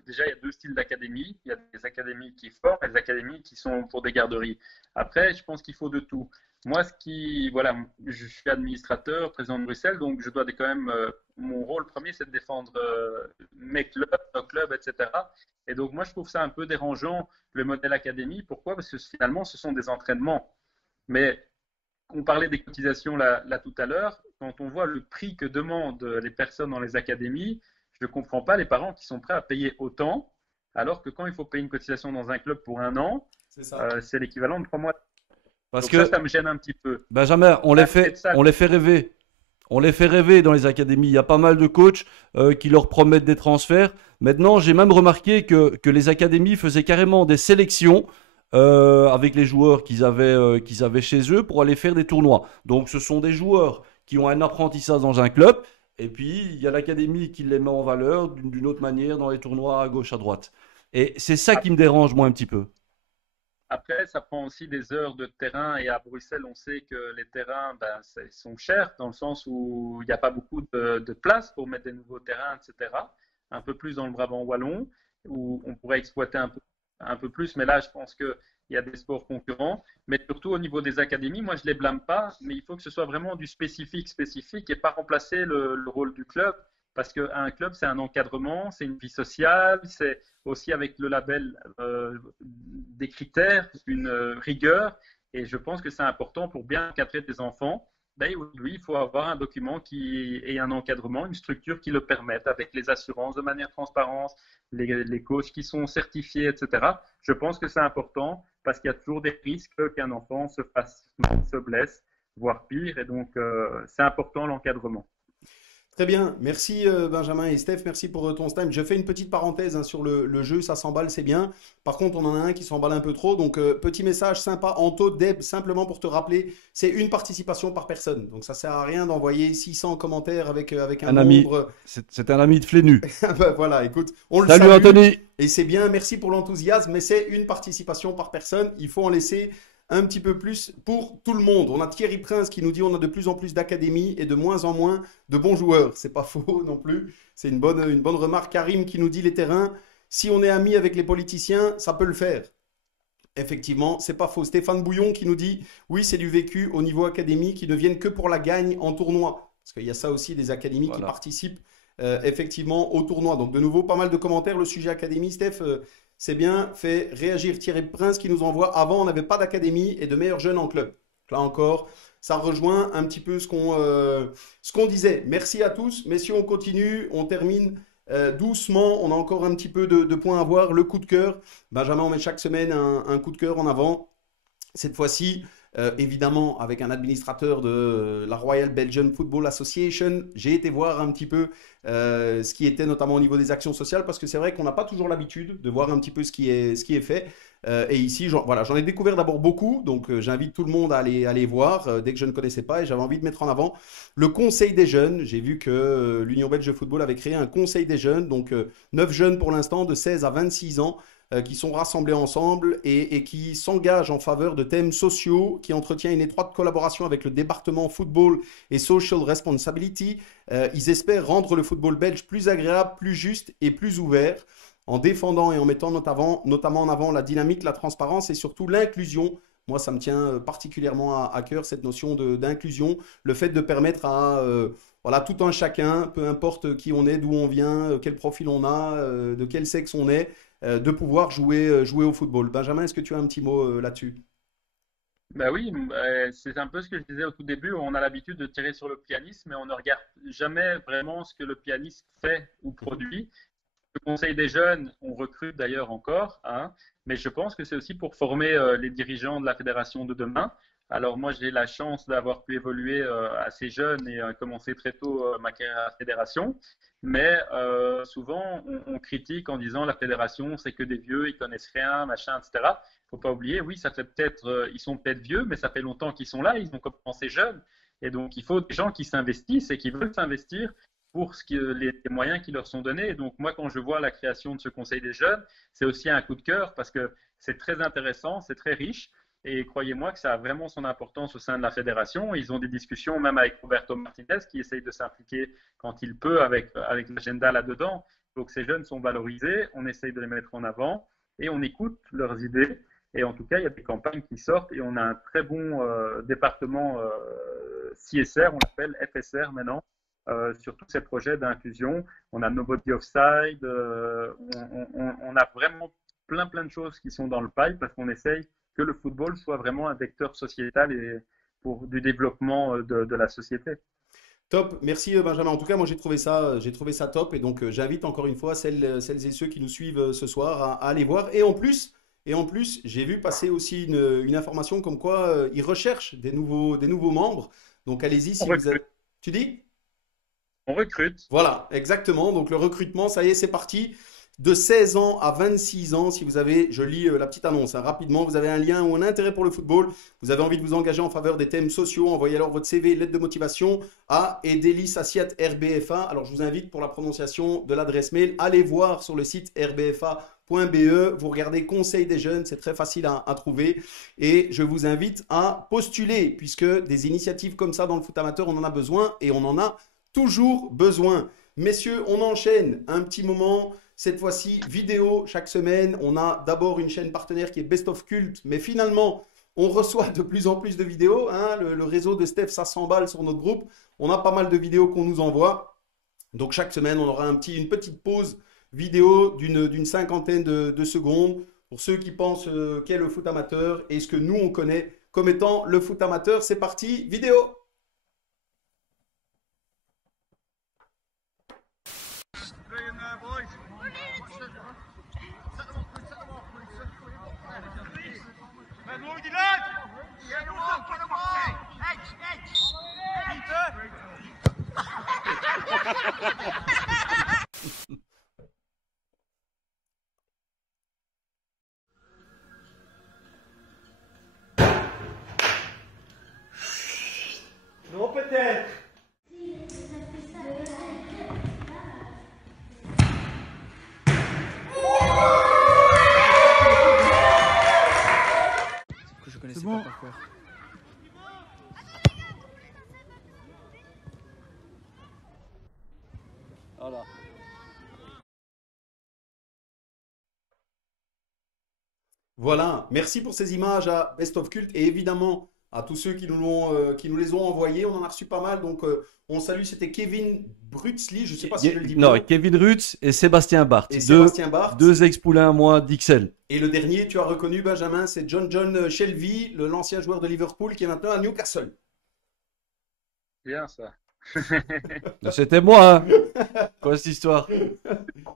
déjà il y a 2 styles d'académie. Il y a des académies qui forment et des académies qui sont pour des garderies. Après, je pense qu'il faut de tout. Moi, voilà, je suis administrateur, président de Bruxelles, donc je dois quand même, mon rôle premier, c'est de défendre mes clubs, nos clubs, etc. Et donc moi, je trouve ça un peu dérangeant, le modèle académie. Pourquoi? Parce que finalement, ce sont des entraînements. Mais on parlait des cotisations là tout à l'heure. Quand on voit le prix que demandent les personnes dans les académies, je ne comprends pas les parents qui sont prêts à payer autant, alors que quand il faut payer une cotisation dans un club pour 1 an, c'est l'équivalent de 3 mois. Parce Donc que ça me gêne un petit peu. Benjamin, on les fait rêver. On les fait rêver dans les académies. Il y a pas mal de coachs qui leur promettent des transferts. Maintenant, j'ai même remarqué que les académies faisaient carrément des sélections avec les joueurs qu'ils avaient chez eux pour aller faire des tournois. Donc, ce sont des joueurs qui ont un apprentissage dans un club. Et puis, il y a l'académie qui les met en valeur d'une autre manière dans les tournois à gauche, à droite. Et c'est ça qui me dérange, moi, un petit peu. Après, ça prend aussi des heures de terrain et à Bruxelles, on sait que les terrains ils sont chers dans le sens où il n'y a pas beaucoup de place pour mettre des nouveaux terrains, etc. Un peu plus dans le Brabant wallon où on pourrait exploiter un peu plus, mais là, je pense qu'il y a des sports concurrents. Mais surtout au niveau des académies, moi, je ne les blâme pas, mais il faut que ce soit vraiment du spécifique et pas remplacer le rôle du club. Parce qu'un club, c'est un encadrement, c'est une vie sociale, c'est aussi avec le label des critères, une rigueur. Et je pense que c'est important pour bien encadrer des enfants. Oui, il faut avoir un document et un encadrement, une structure qui le permette, avec les assurances de manière transparente, les coachs qui sont certifiés, etc. Je pense que c'est important parce qu'il y a toujours des risques qu'un enfant se fasse mal, se blesse, voire pire. Et donc, c'est important l'encadrement. Très bien, merci Benjamin et Steph, merci pour ton stand. Je fais une petite parenthèse sur le jeu, ça s'emballe, c'est bien. Par contre, on en a un qui s'emballe un peu trop, donc petit message sympa, Anto, Deb, simplement pour te rappeler, c'est une participation par personne. Donc ça sert à rien d'envoyer 600 commentaires avec un nombre. C'est un ami de Flénu. Ben voilà, écoute, on le Salut salue. Anthony. Et c'est bien, merci pour l'enthousiasme, mais c'est une participation par personne, il faut en laisser un petit peu plus pour tout le monde. On a Thierry Prince qui nous dit on a de plus en plus d'académies et de moins en moins de bons joueurs. C'est pas faux non plus. C'est une bonne remarque. Karim qui nous dit les terrains, si on est ami avec les politiciens, ça peut le faire. Effectivement, c'est pas faux. Stéphane Bouillon qui nous dit, oui, c'est du vécu au niveau académie qui ne viennent que pour la gagne en tournoi. Parce qu'il y a ça aussi, des académies qui Voilà. participent effectivement au tournoi. Donc de nouveau, pas mal de commentaires. Le sujet académie, Steph, c'est bien fait réagir Thierry Prince qui nous envoie, avant on n'avait pas d'académie et de meilleurs jeunes en club. Là encore, ça rejoint un petit peu ce qu'on disait. Merci à tous. Messieurs, on continue, on termine doucement. On a encore un petit peu de points à voir. Le coup de cœur. Benjamin, on met chaque semaine un coup de cœur en avant. Cette fois-ci, évidemment, avec un administrateur de la Royal Belgian Football Association, j'ai été voir un petit peu ce qui était notamment au niveau des actions sociales, parce que c'est vrai qu'on n'a pas toujours l'habitude de voir un petit peu ce qui est fait. Et ici, voilà, j'en ai découvert d'abord beaucoup, donc j'invite tout le monde à aller voir dès que je ne connaissais pas, et j'avais envie de mettre en avant le Conseil des jeunes. J'ai vu que l'Union belge de football avait créé un Conseil des jeunes, donc 9 jeunes pour l'instant, de 16 à 26 ans, qui sont rassemblés ensemble et qui s'engagent en faveur de thèmes sociaux, qui entretient une étroite collaboration avec le département football et social responsibility. Ils espèrent rendre le football belge plus agréable, plus juste et plus ouvert, en défendant et en mettant notamment en avant la dynamique, la transparence et surtout l'inclusion. Moi, ça me tient particulièrement à cœur, cette notion d'inclusion, le fait de permettre à voilà, tout un chacun, peu importe qui on est, d'où on vient, quel profil on a, de quel sexe on est, de pouvoir jouer au football. Benjamin, est-ce que tu as un petit mot là-dessus? Ben oui, c'est un peu ce que je disais au tout début. On a l'habitude de tirer sur le pianiste, mais on ne regarde jamais vraiment ce que le pianiste fait ou Mhm. produit. Le conseil des jeunes, on recrute d'ailleurs encore, hein, mais je pense que c'est aussi pour former les dirigeants de la fédération de demain. Alors moi, j'ai la chance d'avoir pu évoluer assez jeune et commencer très tôt ma carrière à la fédération, mais souvent on critique en disant la fédération, c'est que des vieux, ils connaissent rien, machin, etc. Faut pas oublier, oui, ça fait peut-être, ils sont peut-être vieux, mais ça fait longtemps qu'ils sont là, ils ont commencé jeunes, et donc il faut des gens qui s'investissent et qui veulent s'investir pour les moyens qui leur sont donnés. Et donc, moi, quand je vois la création de ce Conseil des jeunes, c'est aussi un coup de cœur parce que c'est très intéressant, c'est très riche. Et croyez-moi que ça a vraiment son importance au sein de la fédération. Ils ont des discussions même avec Roberto Martinez qui essaye de s'impliquer quand il peut avec l'agenda là-dedans. Donc ces jeunes sont valorisés, on essaye de les mettre en avant et on écoute leurs idées. Et en tout cas, il y a des campagnes qui sortent et on a un très bon département CSR, on l'appelle FSR maintenant, sur tous ces projets d'inclusion. On a Nobody Offside, on a vraiment plein de choses qui sont dans le pipe parce qu'on essaye que le football soit vraiment un vecteur sociétal et pour du développement de la société. Top, merci Benjamin. En tout cas, moi j'ai trouvé ça top et donc j'invite encore une fois celles et ceux qui nous suivent ce soir à aller voir. Et en plus, j'ai vu passer aussi une information comme quoi ils recherchent des nouveaux membres. Donc allez-y On si vous avez. recrute. Tu dis? On recrute. Voilà, exactement. Donc le recrutement, ça y est, c'est parti. De 16 ans à 26 ans, si vous avez, je lis la petite annonce hein, rapidement, vous avez un lien ou un intérêt pour le football, vous avez envie de vous engager en faveur des thèmes sociaux, envoyez alors votre CV, lettre de motivation à Edelis Assiat RBFA. Alors je vous invite pour la prononciation de l'adresse mail, allez voir sur le site rbfa.be, vous regardez Conseil des jeunes, c'est très facile à trouver et je vous invite à postuler puisque des initiatives comme ça dans le foot amateur, on en a besoin et on en a toujours besoin. Messieurs, on enchaîne un petit moment. Cette fois-ci, vidéo chaque semaine. On a d'abord une chaîne partenaire qui est Best of Cult, mais finalement, on reçoit de plus en plus de vidéos. Hein. Le réseau de Steph, ça s'emballe sur notre groupe. On a pas mal de vidéos qu'on nous envoie. Donc chaque semaine, on aura une petite pause vidéo d'une cinquantaine de secondes pour ceux qui pensent qu'est le foot amateur et ce que nous, on connaît comme étant le foot amateur. C'est parti, vidéo. Non, peut-être. Que je connaissais pas par cœur. Voilà. Voilà, merci pour ces images à Best of Cult et évidemment à tous ceux qui nous les ont envoyés. On en a reçu pas mal, donc on salue. C'était Kevin Brutzli, je ne sais pas si je le dis Non, bien, Kevin Rutz et Sébastien Barthes, et Sébastien Barthes. deux ex-poulains à moi d'XL. Et le dernier, tu as reconnu Benjamin, c'est John Shelby, l'ancien joueur de Liverpool qui est maintenant à Newcastle. Bien ça. C'était moi, hein. Quoi cette histoire?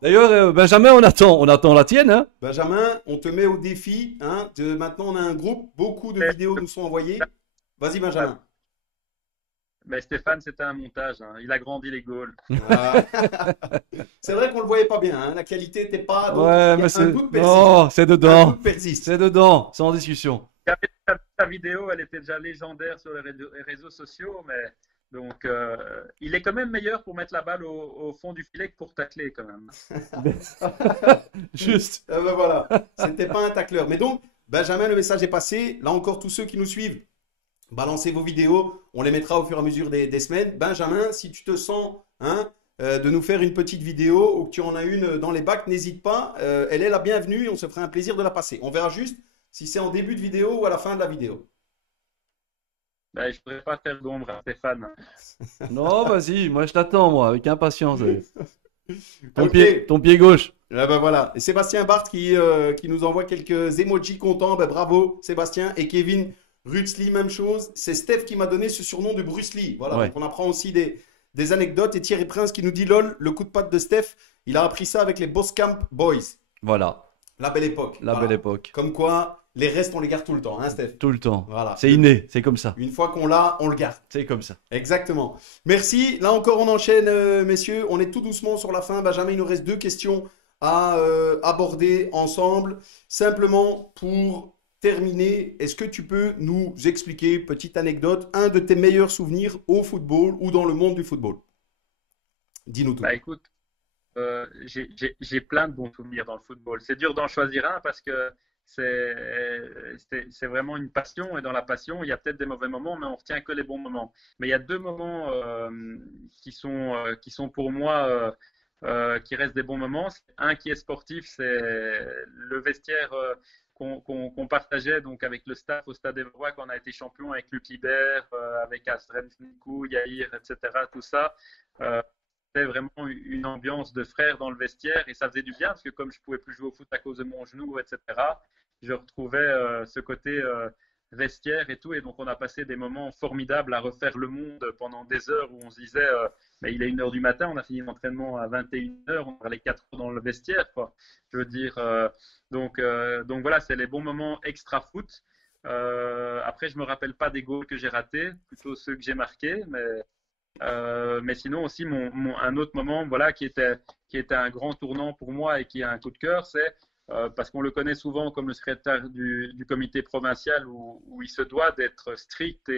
D'ailleurs, Benjamin, on attend la tienne, hein. Benjamin, on te met au défi. Hein, maintenant, on a un groupe, beaucoup de vidéos nous sont envoyées. Vas-y, Benjamin. Mais Stéphane, c'était un montage, hein. Il a grandi les Gaules. Ah. C'est vrai qu'on le voyait pas bien. Hein, la qualité n'était pas. Donc, Ouais, il y a mais un doute persiste. non, c'est Un dedans. doute persiste. C'est dedans, sans discussion. Sa vidéo, elle était déjà légendaire sur les réseaux sociaux, mais donc il est quand même meilleur pour mettre la balle au fond du filet que pour tacler quand même. Juste. Ah ben voilà, c'était pas un tacleur. Mais donc, Benjamin, le message est passé. Là encore, tous ceux qui nous suivent, balancez vos vidéos. On les mettra au fur et à mesure des semaines. Benjamin, si tu te sens hein, de nous faire une petite vidéo ou que tu en as une dans les bacs, n'hésite pas. Elle est la bienvenue et on se fera un plaisir de la passer. On verra juste si c'est en début de vidéo ou à la fin de la vidéo. Ben, je ne pourrais pas faire d'ombre à Stéphane. Non, vas-y, moi je t'attends, moi, avec impatience. Ok. Ton pied gauche. Ah ben voilà. Et Sébastien Barthes qui nous envoie quelques emojis contents. Ben bravo Sébastien. Et Kevin Rutzli, même chose. C'est Steph qui m'a donné ce surnom de Bruce Lee. Voilà. Ouais. Donc on apprend aussi des anecdotes. Et Thierry Prince qui nous dit lol, le coup de patte de Steph, il a appris ça avec les Boskamp Boys. Voilà, La belle époque. la Voilà. belle époque. Comme quoi, les restes, on les garde tout le temps, hein, Steph? Tout le temps. Voilà. C'est inné, c'est comme ça. Une fois qu'on l'a, on le garde. C'est comme ça. Exactement. Merci. Là encore, on enchaîne, messieurs. On est tout doucement sur la fin. Benjamin, il nous reste 2 questions à aborder ensemble. Simplement pour terminer, est-ce que tu peux nous expliquer, petite anecdote, un de tes meilleurs souvenirs au football ou dans le monde du football? Dis-nous tout. Bah écoute, j'ai plein de bons souvenirs dans le football. C'est dur d'en choisir un parce que c'est vraiment une passion et dans la passion, il y a peut-être des mauvais moments, mais on retient que les bons moments. Mais il y a 2 moments qui sont pour moi qui restent des bons moments. Un qui est sportif, c'est le vestiaire qu'on partageait donc avec le staff au Stade Évreux quand on a été champion avec Luc Libert, avec Asren Fnikou, Yair, etc. Tout ça. C'était vraiment une ambiance de frères dans le vestiaire et ça faisait du bien parce que comme je pouvais plus jouer au foot à cause de mon genou, etc., je retrouvais ce côté vestiaire et tout. Et donc on a passé des moments formidables à refaire le monde pendant des heures où on se disait mais il est 1h du matin, on a fini l'entraînement à 21h, on parlait 4 heures dans le vestiaire, quoi. Je veux dire, donc voilà, c'est les bons moments extra foot. Après, je me rappelle pas des goals que j'ai ratés, plutôt ceux que j'ai marqués, mais sinon aussi un autre moment voilà qui était un grand tournant pour moi et qui a un coup de cœur, c'est parce qu'on le connaît souvent comme le secrétaire du comité provincial où il se doit d'être strict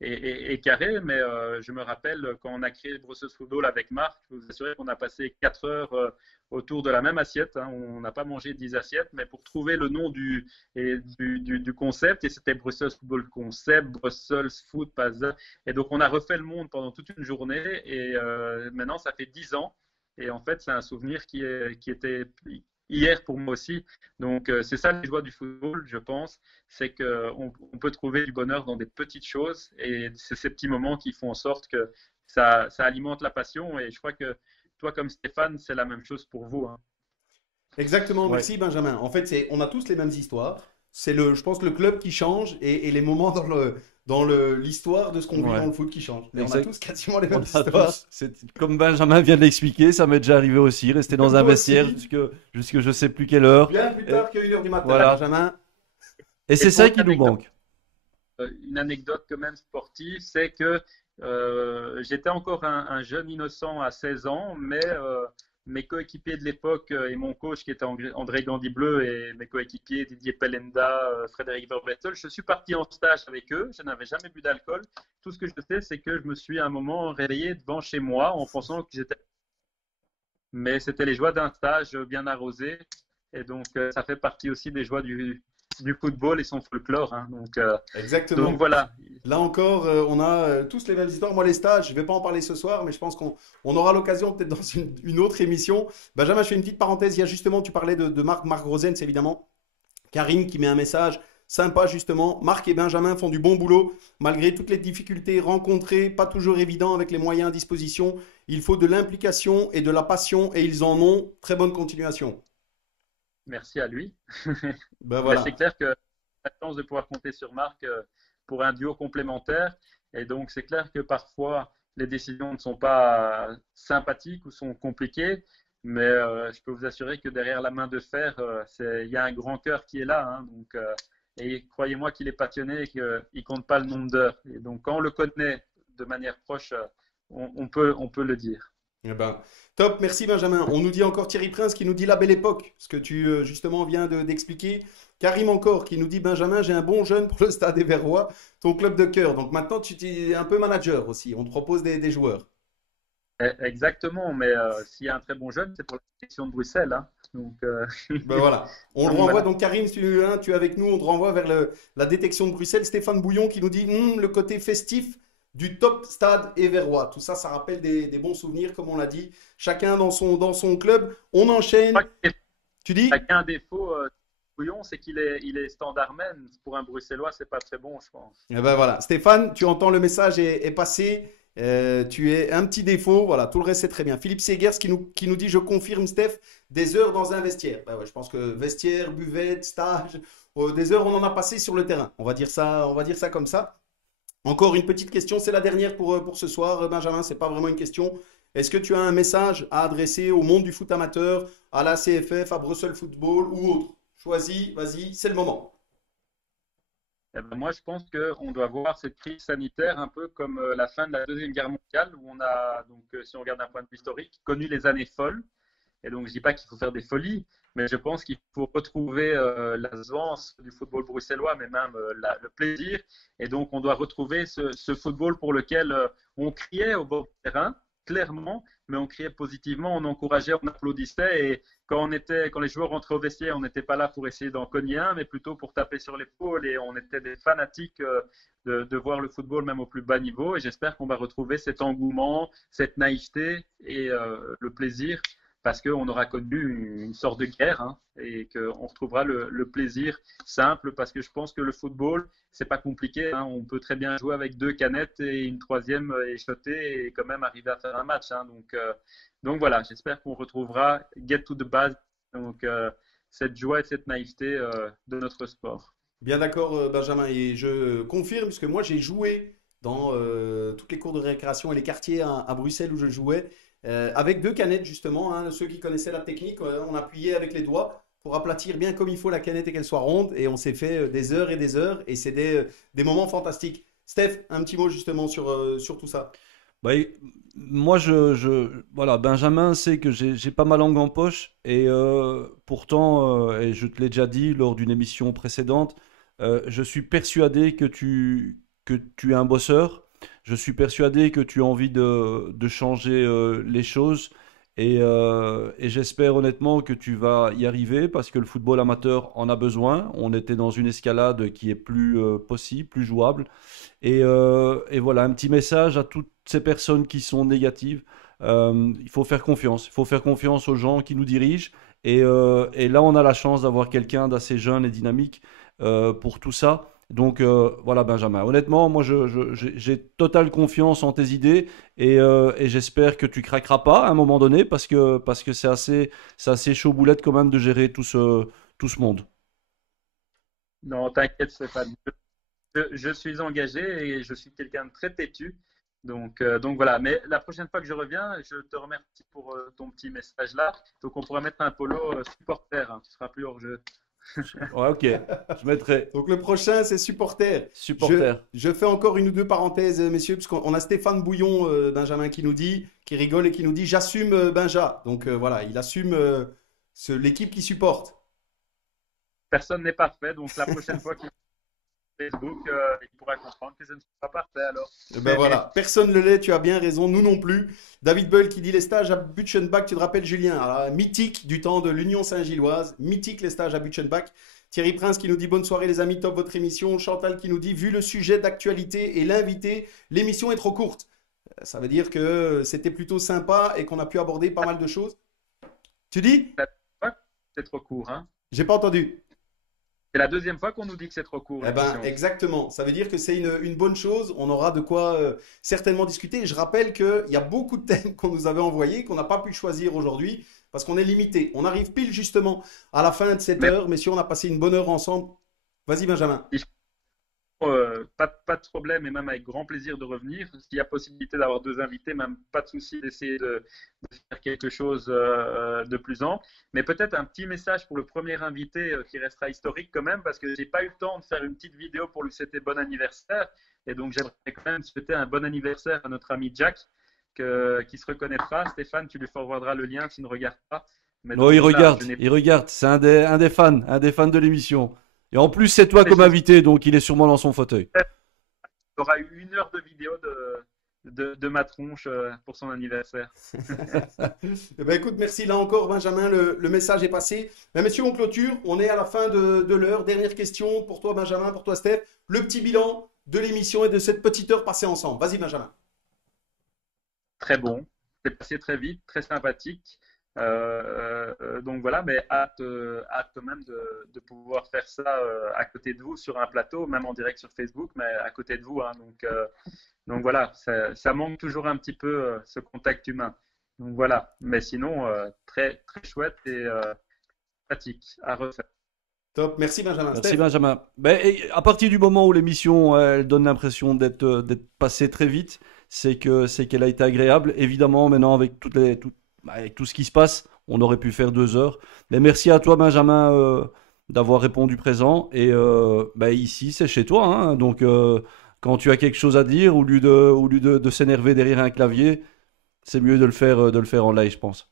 et carré, mais je me rappelle quand on a créé Brussels Football avec Marc, je vous assure qu'on a passé 4 heures autour de la même assiette, hein. On n'a pas mangé 10 assiettes, mais pour trouver le nom du concept, et c'était Brussels Football Concept, Brussels Foot Puzzle, et donc on a refait le monde pendant toute une journée, et maintenant ça fait 10 ans, et en fait c'est un souvenir qui était hier pour moi aussi, donc c'est ça les joies du football, je pense, c'est qu'on peut trouver du bonheur dans des petites choses et c'est ces petits moments qui font en sorte que ça alimente la passion et je crois que toi comme Stéphane, c'est la même chose pour vous, hein. Exactement, Ouais. merci Benjamin. En fait, on a tous les mêmes histoires. Je pense, le club qui change et les moments dans l'histoire de ce qu'on vit Ouais. dans le foot qui changent. Mais on a Exact. tous quasiment les On mêmes a histoires. comme Benjamin vient de l'expliquer, ça m'est déjà arrivé aussi. Rester dans Comme un toi vestiaire aussi. jusque je sais plus quelle heure. Bien plus tard qu'à 1h du matin, Voilà. Benjamin. Et c'est Et ça pour qui nous l'anecdote, manque. une anecdote quand même sportive, c'est que j'étais encore un jeune innocent à 16 ans, mais mes coéquipiers de l'époque et mon coach qui était André Gandibleu et mes coéquipiers Didier Pelenda, Frédéric Verbetzel, je suis parti en stage avec eux, je n'avais jamais bu d'alcool. Tout ce que je sais, c'est que je me suis à un moment réveillé devant chez moi en pensant que j'étais... Mais c'était les joies d'un stage bien arrosé et donc ça fait partie aussi des joies du football et son folklore, hein. Exactement. Donc voilà. Là encore, on a tous les mêmes histoires. Moi, les stages, je ne vais pas en parler ce soir, mais je pense qu'on aura l'occasion peut-être dans une autre émission. Benjamin, je fais une petite parenthèse. Il y a justement, tu parlais de Marc Rosens, évidemment. Karim qui met un message sympa justement. Marc et Benjamin font du bon boulot malgré toutes les difficultés rencontrées, pas toujours évident avec les moyens à disposition. Il faut de l'implication et de la passion et ils en ont. Très bonne continuation. Merci à lui. Ben Mais c'est voilà. clair que la chance de pouvoir compter sur Marc pour un duo complémentaire. Et donc, c'est clair que parfois, les décisions ne sont pas sympathiques ou sont compliquées. Mais je peux vous assurer que derrière la main de fer, il y a un grand cœur qui est là. Hein. Donc, et croyez-moi qu'il est passionné et qu'il ne compte pas le nombre d'heures. Et donc, quand on le connaît de manière proche, on peut le dire. Eh ben, top, merci Benjamin. On nous dit encore Thierry Prince qui nous dit la belle époque, ce que tu justement viens d'expliquer. Karim encore qui nous dit Benjamin, j'ai un bon jeune pour le Stade Éverrois, ton club de cœur. Donc maintenant tu es un peu manager aussi, on te propose des joueurs. Exactement, mais s'il y a un très bon jeune, c'est pour la section de Bruxelles. Hein. Donc, Ben voilà, on le donc renvoie voilà. donc Karim, si tu es avec nous, on te renvoie vers la détection de Bruxelles. Stéphane Bouillon qui nous dit le côté festif du top stade éverrois. Tout ça, ça rappelle des bons souvenirs, comme on l'a dit. Chacun dans son club. On Je crois enchaîne. qu'il Tu dis? y a un défaut, Bouillon, c'est qu'il est standardman. Pour un Bruxellois, c'est pas très bon, je pense. Eh ben voilà. Stéphane, tu entends le message est passé. Tu es un petit défaut. Voilà, tout le reste c'est très bien. Philippe Segers qui nous dit je confirme, Steph, des heures dans un vestiaire. Ben ouais, je pense que vestiaire, buvette, stage, des heures on en a passé sur le terrain. On va dire ça comme ça. Encore une petite question, c'est la dernière pour ce soir, Benjamin. C'est pas vraiment une question. Est-ce que tu as un message à adresser au monde du foot amateur, à la CFF, à Brussels Football ou autre? Choisis, vas-y, c'est le moment. Eh ben, moi, je pense qu'on doit voir cette crise sanitaire un peu comme la fin de la Deuxième Guerre mondiale, où on a, donc, si on regarde d'un point de vue historique, connu les années folles. Et donc, je ne dis pas qu'il faut faire des folies, mais je pense qu'il faut retrouver la joie du football bruxellois, mais même le plaisir. Et donc, on doit retrouver ce football pour lequel on criait au bord du terrain, clairement, mais on criait positivement, on encourageait, on applaudissait. Et quand les joueurs rentraient au vestiaire, on n'était pas là pour essayer d'en cogner un, mais plutôt pour taper sur l'épaule. Et on était des fanatiques de voir le football même au plus bas niveau. Et j'espère qu'on va retrouver cet engouement, cette naïveté et le plaisir parce qu'on aura connu une sorte de guerre hein, et qu'on retrouvera le plaisir simple parce que je pense que le football, c'est pas compliqué. Hein, on peut très bien jouer avec deux canettes et une troisième échotée et quand même arriver à faire un match. Hein, donc voilà, j'espère qu'on retrouvera get to the base, donc cette joie et cette naïveté de notre sport. Bien d'accord, Benjamin. Et je confirme, puisque moi j'ai joué dans toutes les cours de récréation et les quartiers à Bruxelles où je jouais, avec deux canettes justement. Hein. Ceux qui connaissaient la technique, on appuyait avec les doigts pour aplatir bien comme il faut la canette et qu'elle soit ronde. Et on s'est fait des heures et des heures. Et c'est des moments fantastiques. Steph, un petit mot justement sur tout ça. Bah, moi, voilà, Benjamin sait que j'ai pas ma langue en poche et pourtant, et je te l'ai déjà dit lors d'une émission précédente, je suis persuadé que tu es un bosseur. Je suis persuadé que tu as envie de changer les choses et j'espère honnêtement que tu vas y arriver parce que le football amateur en a besoin. On était dans une escalade qui est plus possible, plus jouable. Et voilà, un petit message à toutes ces personnes qui sont négatives. Il faut faire confiance. Il faut faire confiance aux gens qui nous dirigent. Et là, on a la chance d'avoir quelqu'un d'assez jeune et dynamique pour tout ça. Donc voilà, Benjamin. Honnêtement, moi, j'ai totale confiance en tes idées et j'espère que tu craqueras pas à un moment donné parce que c'est assez chaud boulette quand même de gérer tout ce monde. Non, t'inquiète, Stéphane. Je suis engagé et je suis quelqu'un de très têtu. Donc voilà, mais la prochaine fois que je reviens, je te remercie pour ton petit message là. Donc on pourra mettre un polo supporter, hein, tu seras plus hors jeu. Ouais, ok. Je mettrai Donc le prochain, c'est supporter. Je, supporter. je fais encore une ou deux parenthèses, messieurs, parce qu'on a Stéphane Bouillon, Benjamin, qui rigole et qui nous dit, j'assume Benja. Donc voilà, il assume l'équipe qui supporte. Personne n'est parfait, donc la prochaine fois qu'il est sur Facebook, il pourra comprendre que je ne suis pas parfait alors. Eh ben voilà, personne ne le l'est, tu as bien raison, nous non plus. David Bull qui dit les stages à Butchenbach, tu te rappelles Julien, alors, mythique du temps de l'Union Saint-Gilloise, mythique les stages à Butchenbach. Thierry Prince qui nous dit bonne soirée les amis, top votre émission. Chantal qui nous dit vu le sujet d'actualité et l'invité, l'émission est trop courte. Ça veut dire que c'était plutôt sympa et qu'on a pu aborder pas mal de choses. Tu dis? C'est trop court, hein. J'ai pas entendu. C'est la deuxième fois qu'on nous dit que c'est trop court, Eh ben, l'émission. exactement. Ça veut dire que c'est une bonne chose. On aura de quoi certainement discuter. Et je rappelle qu'il y a beaucoup de thèmes qu'on nous avait envoyés, qu'on n'a pas pu choisir aujourd'hui parce qu'on est limité. On arrive pile justement à la fin de cette Mais heure. Messieurs, on a passé une bonne heure ensemble. Vas-y, Benjamin. pas de problème et même avec grand plaisir de revenir. S'il y a possibilité d'avoir deux invités, même pas de souci d'essayer de faire quelque chose de plus ample. Mais peut-être un petit message pour le premier invité qui restera historique quand même, parce que j'ai pas eu le temps de faire une petite vidéo pour lui souhaiter bon anniversaire. Et donc j'aimerais quand même souhaiter un bon anniversaire à notre ami Jack, qui se reconnaîtra. Stéphane, tu lui forwarderas le lien, tu ne regardes pas. Mais Non, donc il voilà, regarde, il regarde. C'est un des fans de l'émission. Et en plus, c'est toi comme invité, donc il est sûrement dans son fauteuil. Il aura eu 1 heure de vidéo de ma tronche pour son anniversaire. Eh ben, écoute, merci là encore, Benjamin. Le message est passé. Ben, messieurs, on clôture. On est à la fin de l'heure. Dernière question pour toi, Benjamin, pour toi, Steph. Le petit bilan de l'émission et de cette petite heure passée ensemble. Vas-y, Benjamin. Très bon, c'est passé très vite, très sympathique. Donc voilà, mais hâte quand même de pouvoir faire ça à côté de vous sur un plateau, même en direct sur Facebook, mais à côté de vous. Hein. Donc voilà, ça manque toujours un petit peu ce contact humain. Donc voilà, mais sinon, très, très chouette et pratique à refaire. Top. Merci, Benjamin. Merci Steph. Benjamin. Ben, et à partir du moment où l'émission elle donne l'impression d'être passée très vite, c'est qu'elle a été agréable. Évidemment, maintenant avec avec tout ce qui se passe, on aurait pu faire 2 heures. Mais merci à toi Benjamin d'avoir répondu présent. Et ben, ici c'est chez toi, hein. Donc quand tu as quelque chose à dire, au lieu de s'énerver derrière un clavier, c'est mieux de le faire en live, je pense.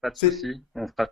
Pas de C'est souci, on fera.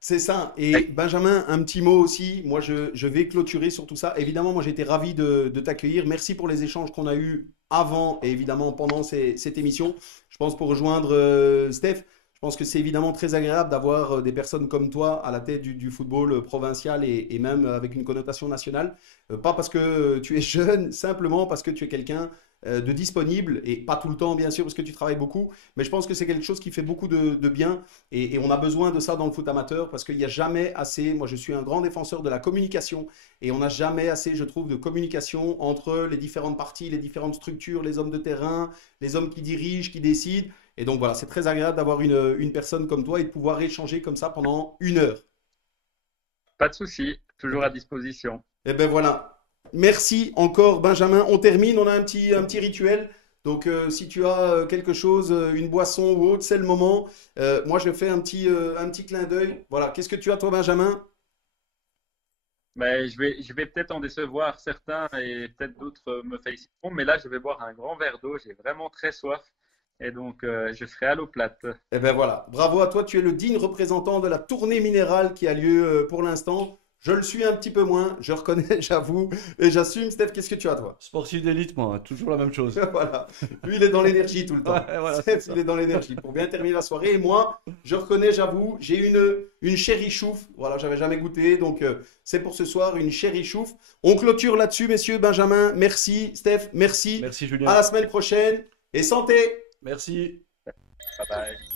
c'est ça. Et Benjamin, un petit mot aussi. Moi, je vais clôturer sur tout ça. Évidemment, moi, j'ai été ravi de t'accueillir. Merci pour les échanges qu'on a eus avant et évidemment pendant cette émission. Je pense pour rejoindre Steph, je pense que c'est évidemment très agréable d'avoir des personnes comme toi à la tête du football provincial et même avec une connotation nationale. Pas parce que tu es jeune, simplement parce que tu es quelqu'un de disponible et pas tout le temps, bien sûr, parce que tu travailles beaucoup. Mais je pense que c'est quelque chose qui fait beaucoup de bien et on a besoin de ça dans le foot amateur parce qu'il n'y a jamais assez. Moi, je suis un grand défenseur de la communication et on n'a jamais assez, je trouve, de communication entre les différentes parties, les différentes structures, les hommes de terrain, les hommes qui dirigent, qui décident. Et donc voilà, c'est très agréable d'avoir une personne comme toi et de pouvoir échanger comme ça pendant 1 heure. Pas de souci, toujours à disposition. Et ben voilà. Merci encore, Benjamin. On termine, on a un petit rituel. Donc, si tu as quelque chose, une boisson ou autre, c'est le moment. Moi, je fais un petit clin d'œil. Voilà. Qu'est-ce que tu as, toi, Benjamin? Mais je vais peut-être en décevoir certains et peut-être d'autres me féliciteront, mais là, je vais boire un grand verre d'eau. J'ai vraiment très soif et donc je serai à l'eau plate. Eh ben voilà. Bravo à toi. Tu es le digne représentant de la tournée minérale qui a lieu pour l'instant. Je le suis un petit peu moins. Je reconnais, j'avoue. Et j'assume. Steph, qu'est-ce que tu as, toi? Sportif d'élite, moi, toujours la même chose. Voilà. Lui, il est dans l'énergie tout le temps. Ouais, voilà, Steph, c'est ça. il est dans l'énergie pour bien terminer la soirée. Et moi, je reconnais, j'avoue, j'ai une chérie chouffe. Voilà, j'avais jamais goûté. Donc, c'est pour ce soir une chérie chouffe. On clôture là-dessus, messieurs. Benjamin, merci. Steph, merci. Merci À Julien. la semaine prochaine. Et santé! Merci. Bye bye.